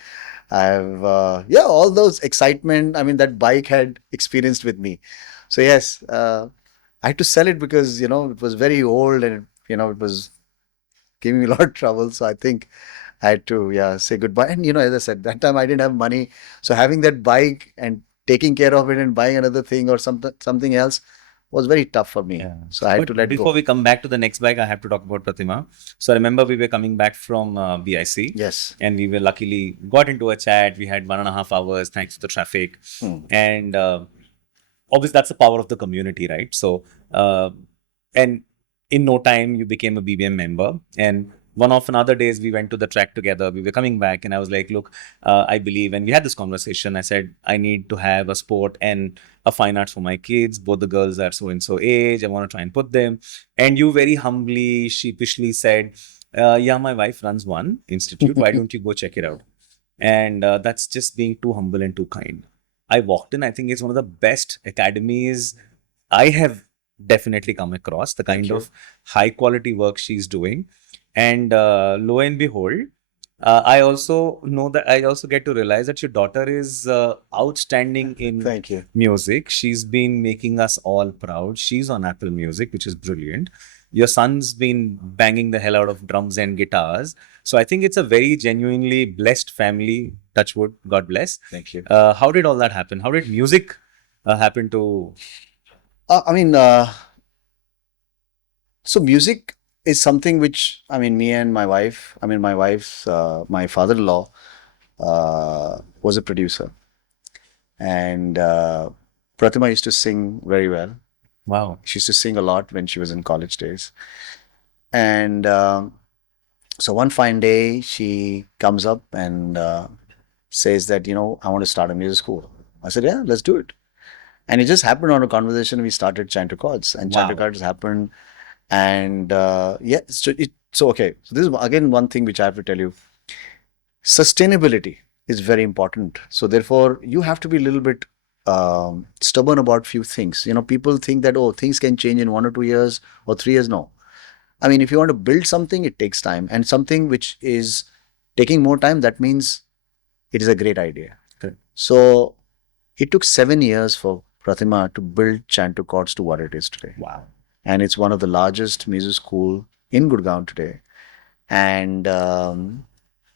I've yeah, all those excitement. I mean, that bike had experienced with me. So yes, I had to sell it because it was very old, and it was giving me a lot of trouble. So I think I had to, yeah, say goodbye. And as I said, that time I didn't have money, so having that bike and taking care of it and buying another thing or something else was very tough for me. Yeah. So I had to But let before go. we come back to the next bike, I have to talk about Pratima. So I remember we were coming back from BIC. Yes. And we were luckily got into a chat. We had 1.5 hours thanks to the traffic. And obviously that's the power of the community, right? So and in no time you became a BBM member. And one of another days we went to the track together. We were coming back, and I was like, look, I believe, and we had this conversation. I said, I need to have a sport and a fine arts for my kids. Both the girls are so and so age. I want to try and put them. And you very humbly, sheepishly said, yeah, my wife runs one institute. Why don't you go check it out? And that's just being too humble and too kind. I walked in. I think it's one of the best academies I have definitely come across. The kind of high quality work she's doing. And lo and behold, I also know that I also get to realize that your daughter is outstanding in Thank you. music. She's been making us all proud. She's on Apple Music, which is brilliant. Your son's been banging the hell out of drums and guitars. So I think it's a very genuinely blessed family. Touchwood, God bless. Thank you. How did all that happen? How did music happen to? I mean, so music is something which, I mean, me and my wife, I mean, my wife's, my father-in-law was a producer. And Pratima used to sing very well. Wow. She used to sing a lot when she was in college days. And So one fine day, she comes up and says that, I want to start a music school. I said, yeah, let's do it. And it just happened on a conversation. We started Chanter Chords, and Chanter Wow. Chords happened. And yeah, so okay. So this is again one thing which I have to tell you. Sustainability is very important. So therefore, you have to be a little bit stubborn about few things. People think that, oh, things can change in 1 or 2 years or 3 years. No, I mean, if you want to build something, it takes time, and something which is taking more time, that means it is a great idea. Correct. So it took 7 years for Pratima to build Chanto Chords to what it is today. Wow. And it's one of the largest music school in Gurgaon today. And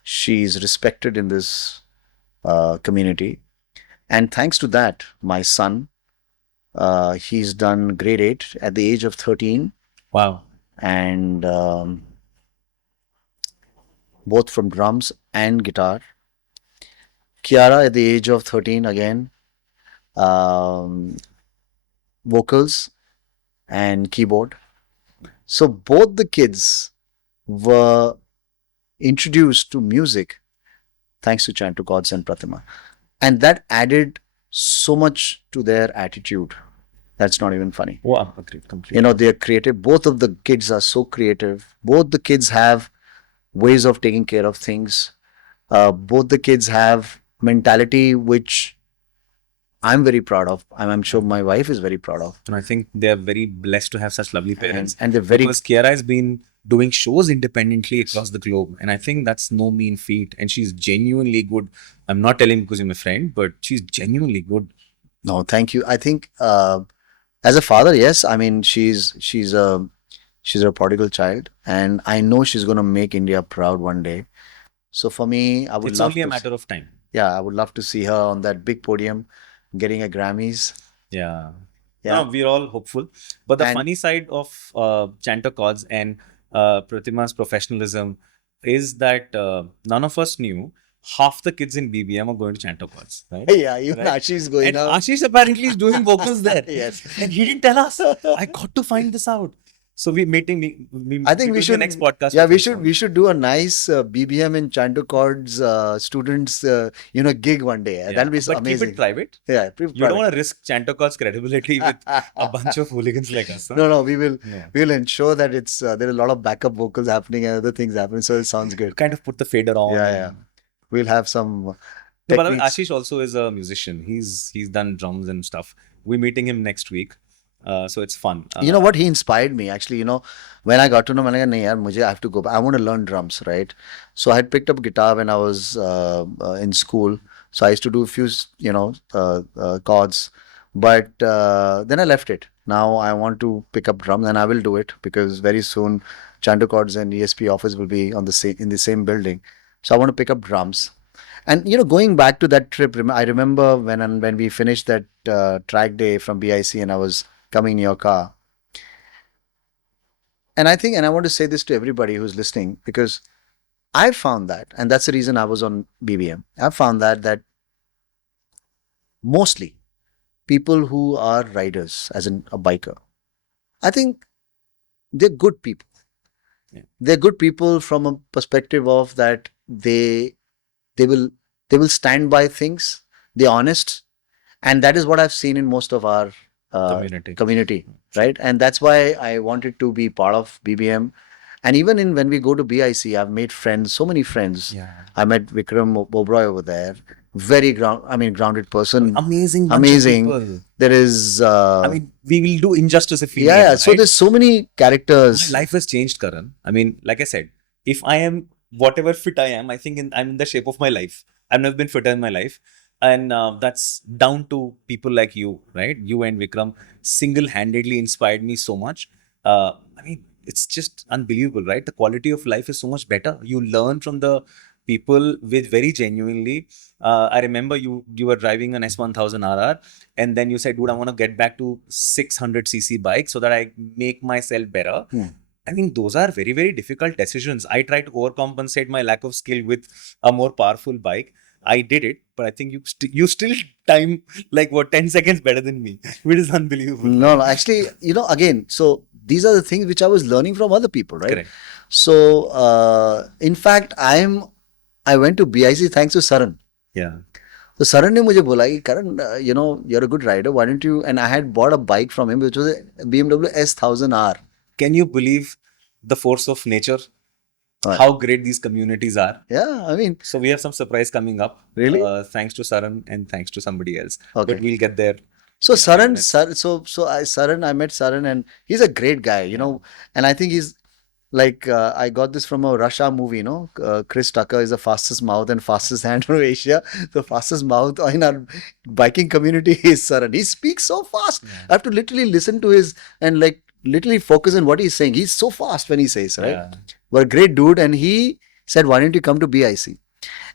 she's respected in this community. And thanks to that, my son, he's done grade 8 at the age of 13. Wow. And both from drums and guitar. Kiara at the age of 13 again, um, vocals and keyboard. So both the kids were introduced to music thanks to Chantu Gods and Pratima. And that added so much to their attitude. That's not even funny. Wow. Agreed. Completely. They're creative. Both of the kids are so creative. Both the kids have ways of taking care of things. Both the kids have mentality which I'm very proud of. I'm sure my wife is very proud of. And I think they're very blessed to have such lovely parents. And they're very Because Kiara has been doing shows independently across the globe. And I think that's no mean feat. And she's genuinely good. I'm not telling because you're my friend, but she's genuinely good. No, thank you. I think as a father, yes. I mean, she's a prodigal child, and I know she's going to make India proud one day. So for me, I would It's love only a to matter of time. yeah, I would love to see her on that big podium getting a Grammys. Yeah. Yeah. No, we're all hopeful. But the And- funny side of Chanter Chords and Pratima's professionalism is that none of us knew half the kids in BBM are going to Chanter Chords, right? Yeah, even Right. Ashish going And out. Ashish apparently is doing vocals there. Yes. And he didn't tell us. I got to find this out. So we're meeting. I think we do should the next podcast. Yeah, with him. we should do a nice BBM and Chanto Chords students gig one day. Yeah. That'll be But amazing. keep it private. Yeah, You don't want to risk Chanter Chords' credibility with a bunch of hooligans like us. Huh? No, we will Yeah. we will ensure that it's there are a lot of backup vocals happening and other things happening. So it sounds good. Kind of put the fader on. Yeah. We'll have some No, but techniques. Ashish also is a musician. He's done drums and stuff. We're meeting him next week, so it's fun. You know what? He inspired me actually. When I got to know, I was like, "Nahi, yaar, I have to go. I want to learn drums, right?" So I had picked up guitar when I was in school. So I used to do a few, chords, but then I left it. Now I want to pick up drums, and I will do it because very soon, Chanto Chords and ESP office will be on the same in the same building. So I want to pick up drums. And going back to that trip, I remember when we finished that track day from BIC, and I was coming in your car. And I want to say this to everybody who's listening, because I found that, and that's the reason I was on BBM. I found that mostly people who are riders, as in a biker, I think they're good people. Yeah. They're good people from a perspective of that they will stand by things. They're honest, and that is what I've seen in most of our community, right? And that's why I wanted to be part of BBM. And even when we go to BIC, I've made friends, so many friends. Yeah. I met Vikram Oberoi over there. Very grounded person. Amazing. bunch of Amazing. people. There is. I mean, we will do injustice if we. yeah. name, So right? there's so many characters. My life has changed, Karan. I mean, like I said, if I am whatever fit I am, I think I'm in the shape of my life. I've never been fitter in my life. And that's down to people like you, right? You and Vikram single-handedly inspired me so much. I mean, it's just unbelievable, right? The quality of life is so much better. You learn from the people with very genuinely. I remember you were driving an S1000RR, and then you said, dude, I want to get back to 600cc bike so that I make myself better. I mean, those are very, very difficult decisions. I tried to overcompensate my lack of skill with a more powerful bike. I did it, but I think you still time like 10 seconds better than me, which is unbelievable. No, actually, again, so these are the things which I was learning from other people, right? Correct. So, in fact, I went to BIC thanks to Saran. Yeah. So Saran ने मुझे बोला कि Karan, you're a good rider. Why don't you? And I had bought a bike from him, which was a BMW S1000R. Can you believe the force of nature? Right. How great these communities are. Yeah, I mean, So we have some surprise coming up. Really? Thanks to Saran and thanks to somebody else. Okay. But we'll get there. so in a few Saran, minutes. I met Saran, and he's a great guy, and I think he's like, I got this from a Russia movie, Chris Tucker is the fastest mouth and fastest hand from Asia. The fastest mouth in our biking community is Saran. He speaks so fast. Yeah. I have to literally listen to his and like literally focus on what he's saying. He's so fast when he says, right? Yeah. But a great dude, and he said, "Why don't you come to BIC?"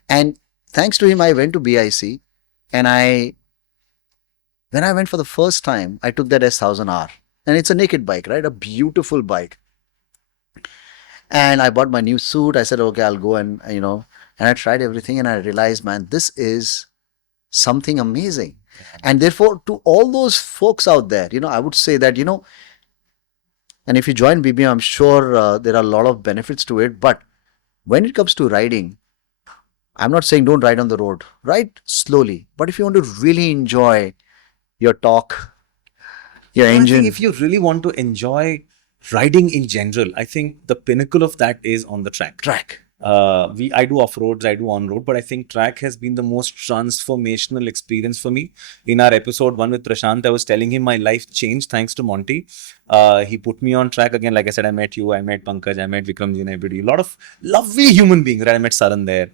And thanks to him, I went to BIC, and when I went for the first time, I took that S1000R, and it's a naked bike, right? A beautiful bike. And I bought my new suit. I said, okay, I'll go and I tried everything, and I realized, man, this is something amazing. And therefore, to all those folks out there, I would say that, and if you join BBM, I'm sure there are a lot of benefits to it. But when it comes to riding, I'm not saying don't ride on the road. Ride slowly. But if you want to really enjoy your torque, your I engine, think if you really want to enjoy riding in general, I think the pinnacle of that is on the track. track. I do off roads, I do on road, but I think track has been the most transformational experience for me. In our episode 1 with Prashant, I was telling him my life changed thanks to Monty. He put me on track again. Like I said, I met you, I met Pankaj, I met Vikramji and everybody. A lot of lovely human beings. Right? I met Saran there.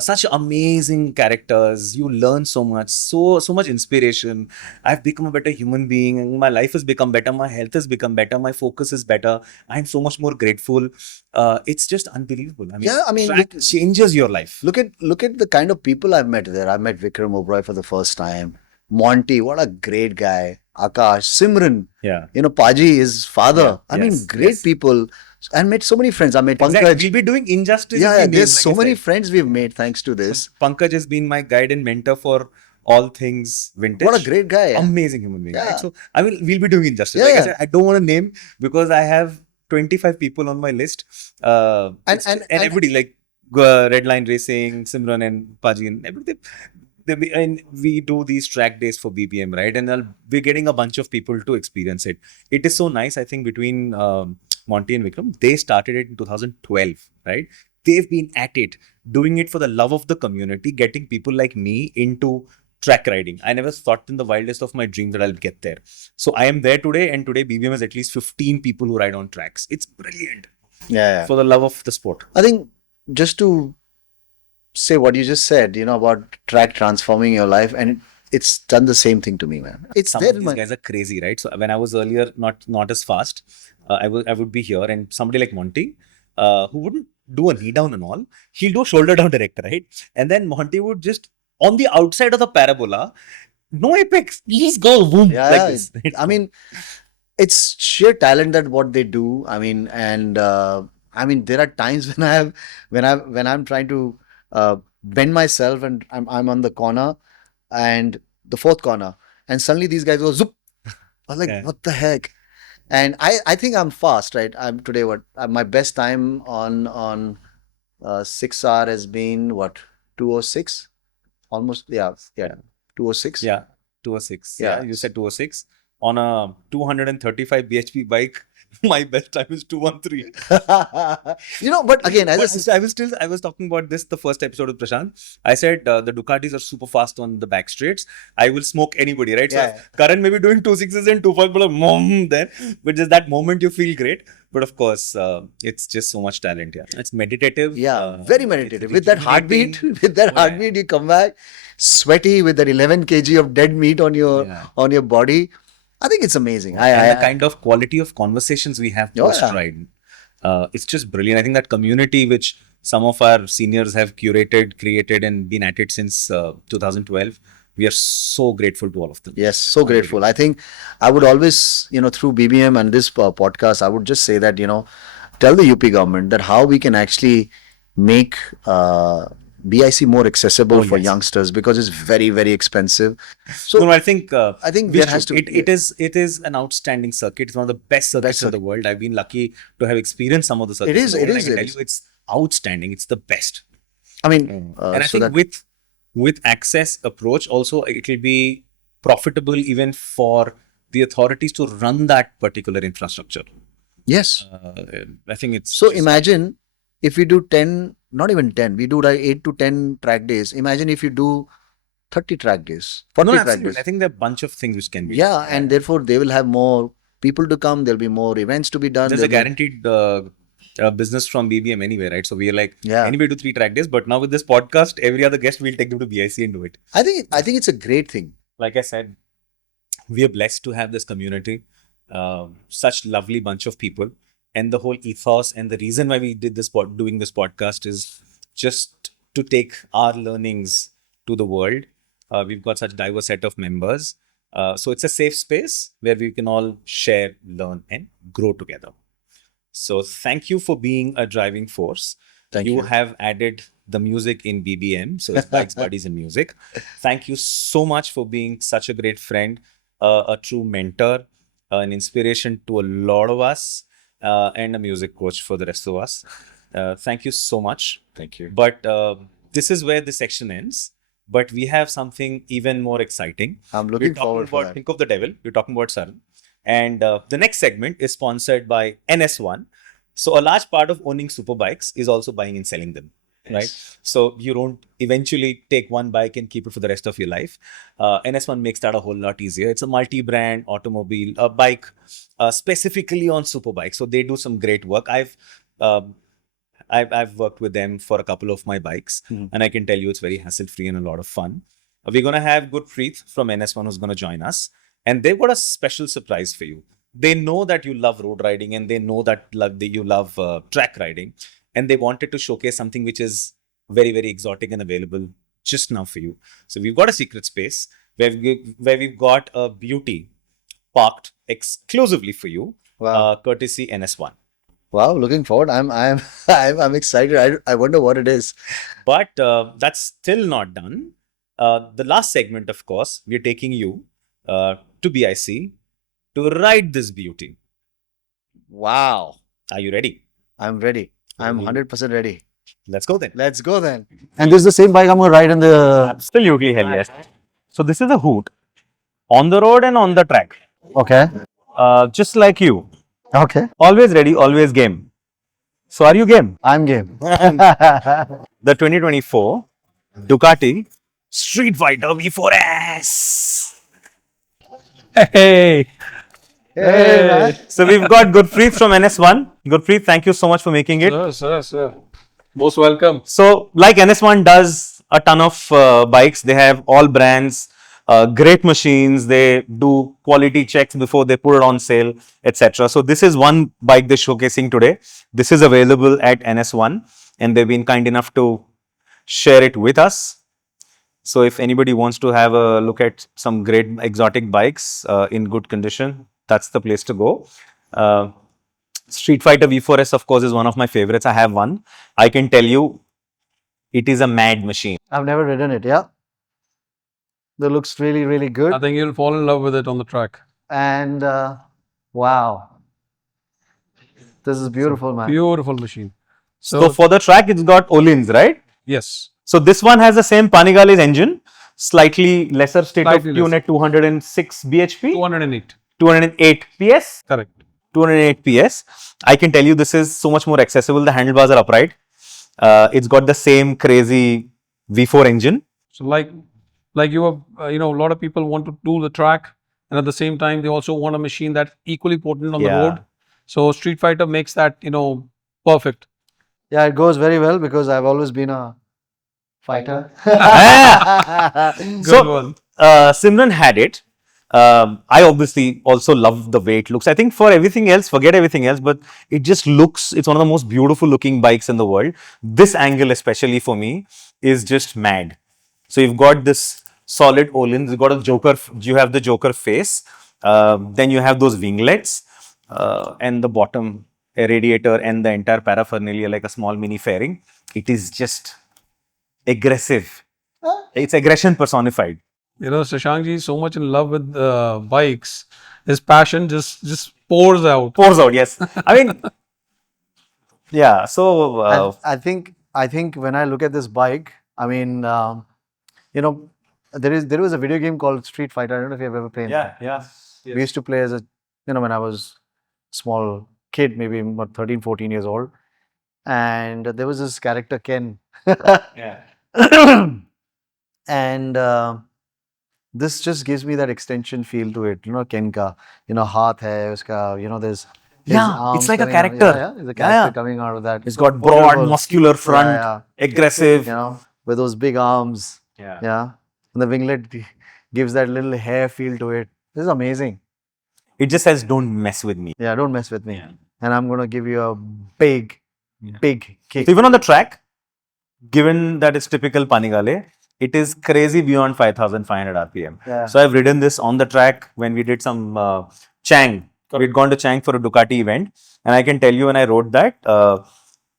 Such amazing characters. You learn so much, so much inspiration. I've become a better human being. My life has become better. My health has become better. My focus is better. I'm so much more grateful. It's just unbelievable. Track changes your life. Look at the kind of people I've met there. I met Vikram Oberoi for the first time. Monty, what a great guy. Akash, Simran, Yeah. Paji, his father. Yeah, I mean, yes, great yes. people. And met so many friends. I met Pankaj. Exactly. We'll be doing injustice. Yeah, if we name, there's like so I many said. friends we've made thanks to this. Pankaj has been my guide and mentor for all things vintage. What a great guy. Amazing human being. Yeah. Right? So we'll be doing injustice. Yeah, Like I yeah. said, I don't want to name because I have 25 people on my list. And everybody like Redline Racing, Simran and Paji and everything. And we do these track days for BBM, right? And we're getting a bunch of people to experience it. It is so nice. I think between Monty and Vikram, they started it in 2012, right? They've been at it, doing it for the love of the community, getting people like me into track riding. I never thought in the wildest of my dream that I'll get there. So I am there today, and today BBM has at least 15 people who ride on tracks. It's brilliant Yeah. for the love of the sport. I think just to say what you just said, about track transforming your life, and it's done the same thing to me, man. It's Some there of in these my guys are crazy, right? So when I was earlier not as fast, I would be here, and somebody like Monty, who wouldn't do a knee down and all, he'll do a shoulder down direct, right? And then Monty would just on the outside of the parabola, no apex, you just go boom like this. Right? I mean, it's sheer talent that what they do. I mean, and there are times when I'm trying to bend myself, and I'm on the corner, and the fourth corner, and suddenly these guys go zoop. I was like, Yeah. what the heck? And I think I'm fast, right? I'm today my best time on 6R has been what, 206, almost, yeah 206. Yeah, 206. Yeah. Yeah, you said 206 on a 235 bhp bike. My best time is 213. But again, I was talking about this the first episode with Prashant. I said the Ducatis are super fast on the back straights. I will smoke anybody, right? Yeah. So Karan may be doing 2.6s and 2.5, but mom there. But just that moment you feel great. But of course, it's just so much talent. Yeah, it's meditative. Very meditative. With that rejuvenating. heartbeat, you come back sweaty with that 11 kg of dead meat on your body. I think it's amazing. And the kind of quality of conversations we have Oh, post ride, it's just brilliant. I think that community which some of our seniors have curated, created, and been at it since 2012, we are so grateful to all of them. Yes, so grateful. I think I would always, through BBM and this podcast, I would just say that, tell the UP government that how we can actually make BIC more accessible Oh, for yes. youngsters because it's very, very expensive. So No, I think I think we there has should. to It is an outstanding circuit. It's one of the best circuits in the circuit. world. I've been lucky to have experienced some of the It circuits in is. the It world. I is. can It tell is. you, it's outstanding. It's the best. I mean, And I so think that with access approach also it will be profitable even for the authorities to run that particular infrastructure. yes. I think it's So just- imagine if we do 10, not even 10, we do like 8 to 10 track days. Imagine if you do 30 track days, 40 no, track absolutely. days. I think there are a bunch of things which can be Yeah, done. and therefore they will have more people to come. There'll be more events to be done. There's a there'll be- guaranteed business from BBM anyway, right? So we are like, Yeah. anyway, do 3 track days. But now with this podcast, every other guest we'll take them to BIC and do it. I think it's a great thing. Like I said, we are blessed to have this community, such lovely bunch of people, and the whole ethos and the reason why we did this doing this podcast is just to take our learnings to the world. We've got such diverse set of members, so it's a safe space where we can all share, learn, and grow together. So thank you for being a driving force. Thank you you. have added the music in BBM, so it's Bikes, Buddies, and Music. Thank you so much for being such a great friend, a true mentor, an inspiration to a lot of us, and a music coach for the rest of us. Thank you so much. Thank you. But this is where the section ends. But we have something even more exciting. I'm We're looking talking forward for about that. Think of the Devil. We're talking about Saran. And the next segment is sponsored by NS1. So a large part of owning superbikes is also buying and selling them, right? So you don't eventually take one bike and keep it for the rest of your life. NS1 makes that a whole lot easier. It's a multi-brand automobile, a bike specifically on superbikes. So they do some great work. Um, I've worked with them for a couple of my bikes, and I can tell you it's very hassle-free and a lot of fun. We're gonna have Gurpreet from NS1 who's gonna join us, and they've got a special surprise for you. They know that you love road riding, and they know that you love track riding, and they wanted to showcase something which is very, very exotic and available just now for you. So we've got a secret space where we've got a beauty parked exclusively for you, Wow. courtesy NS1. Wow, looking forward. I'm excited. I wonder what it is. But that's still not done. The last segment, of course, we're taking you to BIC to ride this beauty. Wow. Are you ready? I'm ready. I'm 100% ready. Let's go then. Let's go then. And this is the same bike I'm going to ride in the. Absolutely, hell yes. So this is a hoot on the road and on the track. Okay. Just like you. Okay. Always ready, always game. So are you game? I'm game. The 2024 Ducati Streetfighter V4S. Hey! Hey, man. So we've got Gurpreet from NS1. Gurpreet, thank you so much for making it. Sir. Most welcome. So, like NS1 does a ton of bikes, they have all brands, great machines, they do quality checks before they put it on sale, etc. So, this is one bike they're showcasing today. This is available at NS1 and they've been kind enough to share it with us. So, if anybody wants to have a look at some great exotic bikes in good condition, that's the place to go. Streetfighter V4S, of course, is one of my favorites. I have one. I can tell you, it is a mad machine. I've never ridden it. Yeah. That looks really, really good. I think you'll fall in love with it on the track. And wow. This is beautiful, man. Beautiful machine. So for the track, it's got Olins, right? Yes. So this one has the same Panigale's engine, slightly lesser state Slightly of tune lesser. at 206 bhp, 208. 208 PS, Correct. 208 PS. I can tell you this is so much more accessible. The handlebars are upright. It's got the same crazy V4 engine. So like you have, a lot of people want to do the track, and at the same time they also want a machine that's equally potent on the Yeah. road. So Street Fighter makes that perfect. Yeah, it goes very well because I've always been a fighter. Good So, one. Simran had it. I obviously also love the way it looks. I think for everything else, forget everything else, but it just looks, it's one of the most beautiful looking bikes in the world. This angle, especially for me, is just mad. So you've got this solid Olins, you've got a Joker, you have the Joker face, then you have those winglets, and the bottom radiator and the entire paraphernalia like a small mini fairing. It is just aggressive. It's aggression personified. You know, Shashankji is so much in love with bikes. His passion just pours out. Pours out, yes. I mean, yeah. So, I think when I look at this bike, I mean, you know, there was a video game called Streetfighter. I don't know if you've ever played. yeah. We used to play as a, you know, when I was small kid, maybe about 13, 14 years old. And there was this character, Ken. Yeah. And this just gives me that extension feel to it. You know, Ken ka, you know, haath hai, uska, you know, there's his Yeah, it's arms like a coming out. character. Yeah, there's a character Yeah. coming out of that. It's got broad, Beautiful. muscular front, Yeah, aggressive. you know, with those big arms. Yeah. Yeah. And the winglet gives that little hair feel to it. This is amazing. It just says, don't mess with me. Yeah, don't mess with me. Yeah. And I'm going to give you a big kick. So even on the track, given that it's typical Panigale, it is crazy beyond 5,500 RPM. Yeah. So I've ridden this on the track when we did some Chang. We'd gone to Chang for a Ducati event. And I can tell you when I rode that,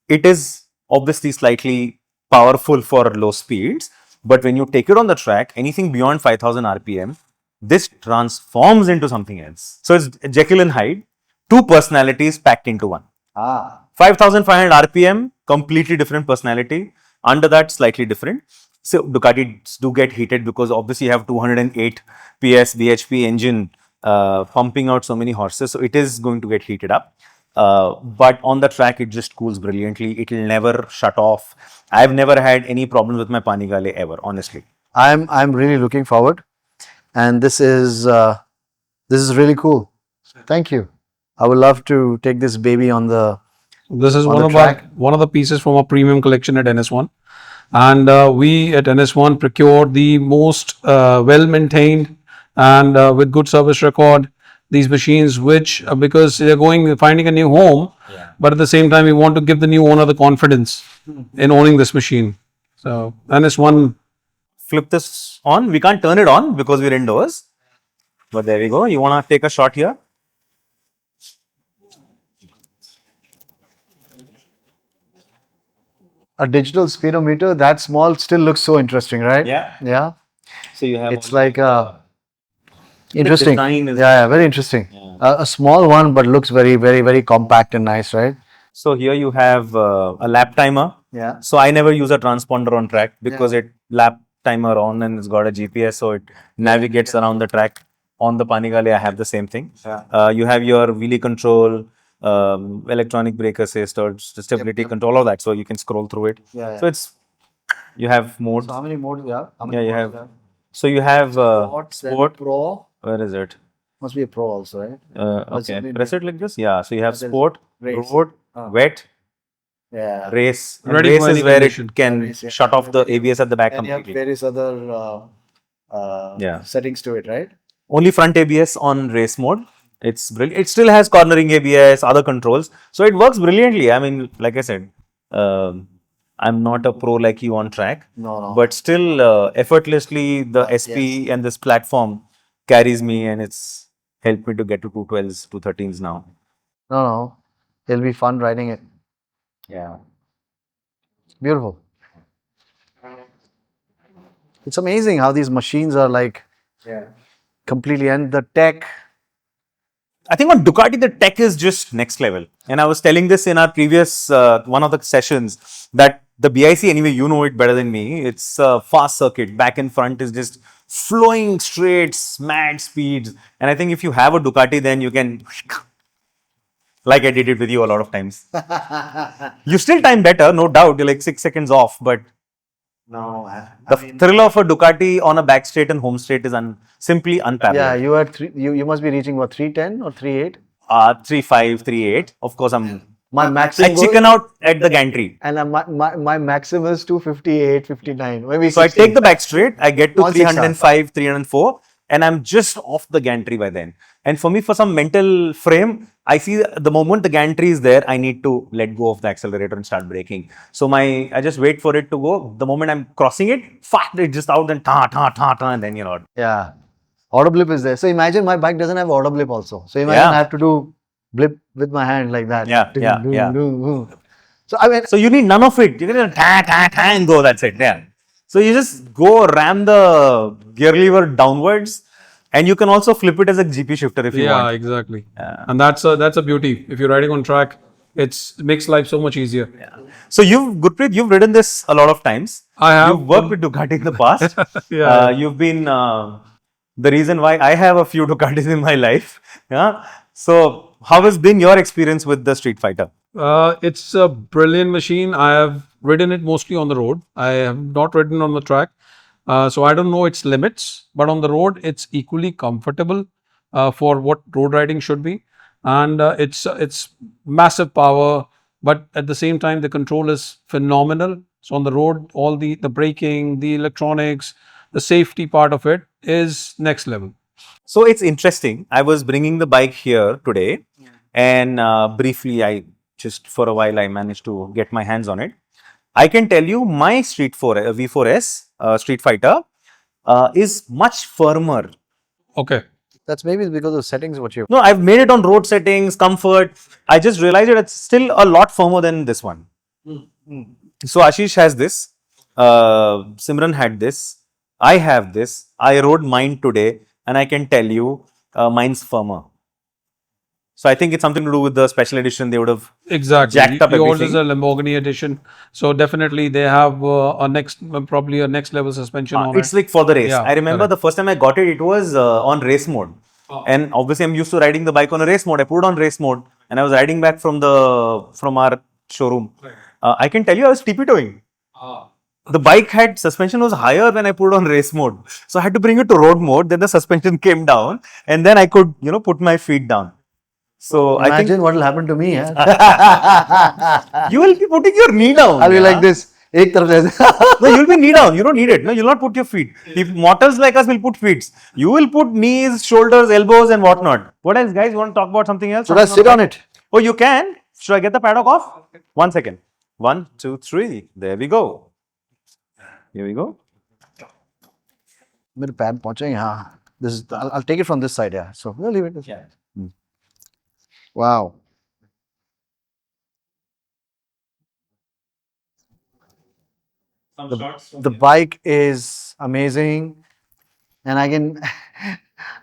it is obviously slightly powerful for low speeds. But when you take it on the track, anything beyond 5,000 RPM, this transforms into something else. So it's Jekyll and Hyde, two personalities packed into one. 5,500 RPM, completely different personality. Under that, slightly different. So Ducatis do get heated because obviously you have 208 PS BHP engine pumping out so many horses. So it is going to get heated up. But on the track, it just cools brilliantly. It will never shut off. I've never had any problems with my Panigale ever, honestly. I'm really looking forward. And this is really cool. Thank you. I would love to take this baby on the This is On one the of track. one of the pieces from our premium collection at NS1, and we at NS1 procured the most well maintained and with good service record these machines, which because they're finding a new home, but at the same time we want to give the new owner the confidence in owning this machine. So NS1. Flip this on. We can't turn it on because we're indoors. But there we go. You want to take a shot here? a digital speedometer that small still looks so interesting, right? Yeah. Yeah. So you have It's like interesting. design is- Yeah, very interesting. A small one, but looks very, very, very compact and nice, right? So here you have a lap timer. Yeah. So I never use a transponder on track because it lap timer on and it's got a GPS, so it navigates around the track. On the Panigale, I have the same thing. You have your wheelie control, electronic brake assist or stability control, all of that. So you can scroll through it. Yeah. So it's you have modes. So how many modes you have? How many Yeah, you modes have. So you have then sport. Pro. Where is it? Must be a Pro also, right? Okay, something press it like this. Yeah. So you have There's sport, race. road, wet, Yeah. race. And Ready race for is any where condition. it can Race, yeah. shut off the ABS at the back And you have completely. various other Yeah. settings to it, right? Only front ABS on race mode. It's brilliant. It still has cornering ABS, other controls. So it works brilliantly. I mean, like I said, I'm not a pro like you on track, No. but still effortlessly the SP and this platform carries me and it's helped me to get to 212s, 213s now. No. It'll be fun riding it. Yeah. Beautiful. It's amazing how these machines are like completely, and the tech. I think on Ducati, the tech is just next level. And I was telling this in our previous one of the sessions that the BIC, anyway, you know it better than me. It's a fast circuit. Back and front is just flowing straights, mad speeds. And I think if you have a Ducati, then you can, like I did it with you a lot of times. You still time better, no doubt. You're like 6 seconds off. But No, the thrill of a Ducati on a back straight and home straight is simply unparalleled. yeah, you are you must be reaching what, 310 or 38? 3.5, 3.8. Of course, My I maximum chicken out at the gantry. and my maximum is 258, 59. Maybe So I 60. take the back straight, I get to 165. 305, 304, and I'm just off the gantry by then. And for me, for some mental frame, I see the moment the gantry is there, I need to let go of the accelerator and start braking. So I just wait for it to go. The moment I'm crossing it, it's just out and and then Yeah. Auto blip is there. So imagine my bike doesn't have auto blip also. So imagine Yeah. I have to do blip with my hand like that. Yeah. So I mean, So you need none of it. You can just and go. That's it. Yeah. So you just go ram the gear lever downwards, and you can also flip it as a GP shifter if you Yeah, want. exactly. And that's a beauty. If you're riding on track, it makes life so much easier. So Gurpreet, you've ridden this a lot of times. I have. You've worked with Ducati in the past. Yeah. You've been the reason why I have a few Ducatis in my life. Yeah. So how has been your experience with the Street Fighter? It's a brilliant machine. I have ridden it mostly on the road. I have not ridden on the track. So I don't know its limits, but on the road, it's equally comfortable for what road riding should be. And it's massive power, but at the same time, the control is phenomenal. So on the road, all the braking, the electronics, the safety part of it is next level. So it's interesting. I was bringing the bike here today, and briefly, I just for a while I managed to get my hands on it. I can tell you, my V4S Street Fighter is much firmer. Okay. That's maybe because of settings what you. No, I've made it on road settings, comfort. I just realized that it's still a lot firmer than this one. So Ashish has this. Simran had this. I have this. I rode mine today, and I can tell you, mine's firmer. So I think it's something to do with the special edition. They would have Exactly. jacked up Yours is everything. a Lamborghini edition, so definitely they have probably a next level suspension on It's it. like for the race. Yeah, I remember correct. the first time I got it, it was on race mode. And obviously, I'm used to riding the bike on a race mode. I put it on race mode, and I was riding back from our showroom. I can tell you, I was tippy toeing. The bike had suspension was higher when I put it on race mode, so I had to bring it to road mode. Then the suspension came down, and then I could put my feet down. So I Imagine think what will happen to me. Yeah? you will be putting your knee down. I'll be yeah. like this. एक तरफ से- No, you'll be knee down. You don't need it. No, you'll not put your feet. If mortals like us will put feet, you will put knees, shoulders, elbows, and whatnot. What else, guys? You want to talk about something else? Should I sit on it? Oh, you can. Should I get the paddock off? 1 second. 1, 2, 3. There we go. Here we go. मेरे पैर पहुंचेंगे हाँ. This is I'll take it from this side. Yeah. So we'll leave it. Yeah. Wow. The bike is amazing, and I can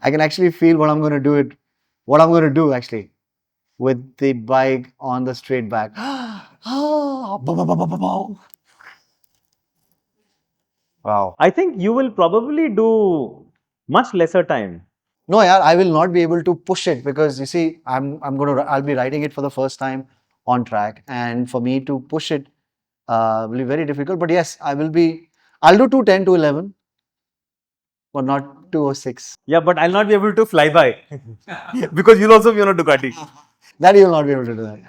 I can actually feel what I'm going to do it. What I'm going to do actually with the bike on the straight back. Wow. I think you will probably do much lesser time. No, yeah, I will not be able to push it because you see, I'll be riding it for the first time on track, and for me to push it will be very difficult. But yes, I'll do 210, 211, but not 206. Yeah, but I'll not be able to fly by because you'll also be on a Ducati. That you'll not be able to do that.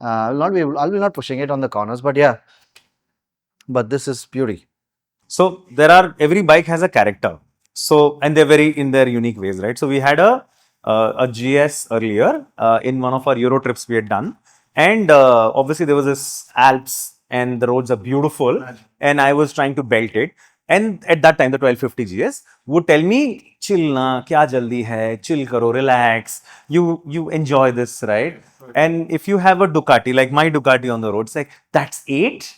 I'll be not pushing it on the corners, but yeah. But this is beauty. So every bike has a character. So and they're very in their unique ways, right? So we had a GS earlier in one of our Euro trips we had done, and obviously there was this Alps and the roads are beautiful, and I was trying to belt it. And at that time, the 1250 GS would tell me, chill na, kya jaldi hai, chill karo, relax. You enjoy this, right? And if you have a Ducati, like my Ducati on the road, it's like, that's 8?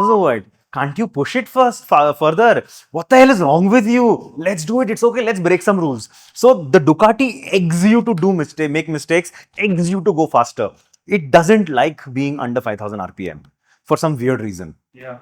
So what? Can't you push it further? What the hell is wrong with you? Let's do it. It's okay. Let's break some rules. So the Ducati eggs you to make mistakes, eggs you to go faster. It doesn't like being under 5000 RPM for some weird reason. Yeah.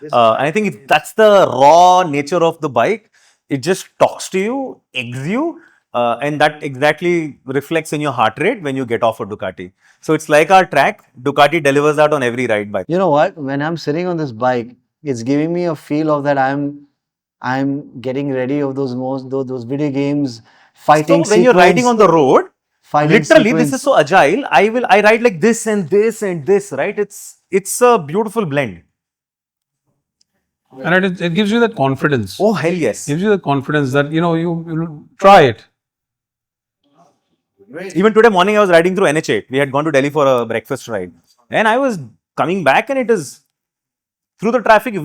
And I think that's the raw nature of the bike. It just talks to you, eggs you, and that exactly reflects in your heart rate when you get off a Ducati. So it's like our track. Ducati delivers that on every ride bike. You know what? When I'm sitting on this bike, it's giving me a feel of that I'm getting ready of those video games, fighting. So when you're riding on the road, fighting literally this sequence. is so agile. I ride like this and this and this, right? It's a beautiful blend. And it gives you that confidence. Oh hell yes. Gives you the confidence that you try it. Even today morning I was riding through NH8. We had gone to Delhi for a breakfast ride, and I was coming back, and it is through the traffic. Yeah,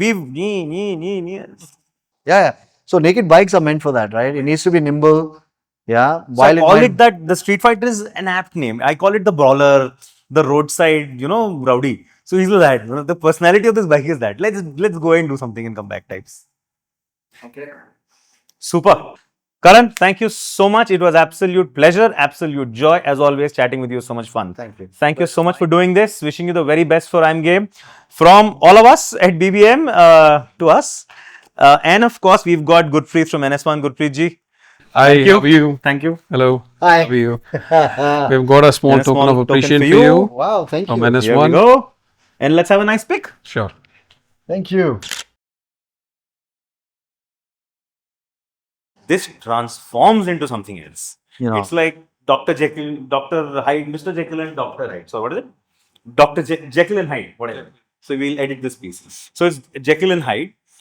yeah. So naked bikes are meant for that, right? It needs to be nimble. Yeah. So I call it that the Street Fighter is an apt name. I call it the brawler, the roadside, rowdy. So he's like that. The personality of this bike is that. Let's go and do something and come back types. Okay. Super. Karan, thank you so much. It was absolute pleasure, absolute joy. As always, chatting with you was so much fun. Thank you. Thank you so much for doing this. Wishing you the very best for IMA Game. From all of us at BBM to us. And of course, we've got Gurpreet from NS1. Gurpreet ji. Hi, Thank you. how are you? Thank you. Hello. Hi. How are you? We've got a small And a token small of token appreciation for for you. you Wow, thank from you. Here we NS1. go. And let's have a nice pick. Sure. Thank you. This transforms into something else. You know. It's like Dr. Jekyll, Dr. Hyde, Mr. Jekyll and Dr. Hyde. So what is it? Dr. Jekyll and Hyde, whatever. So we'll edit this piece. So it's Jekyll and Hyde.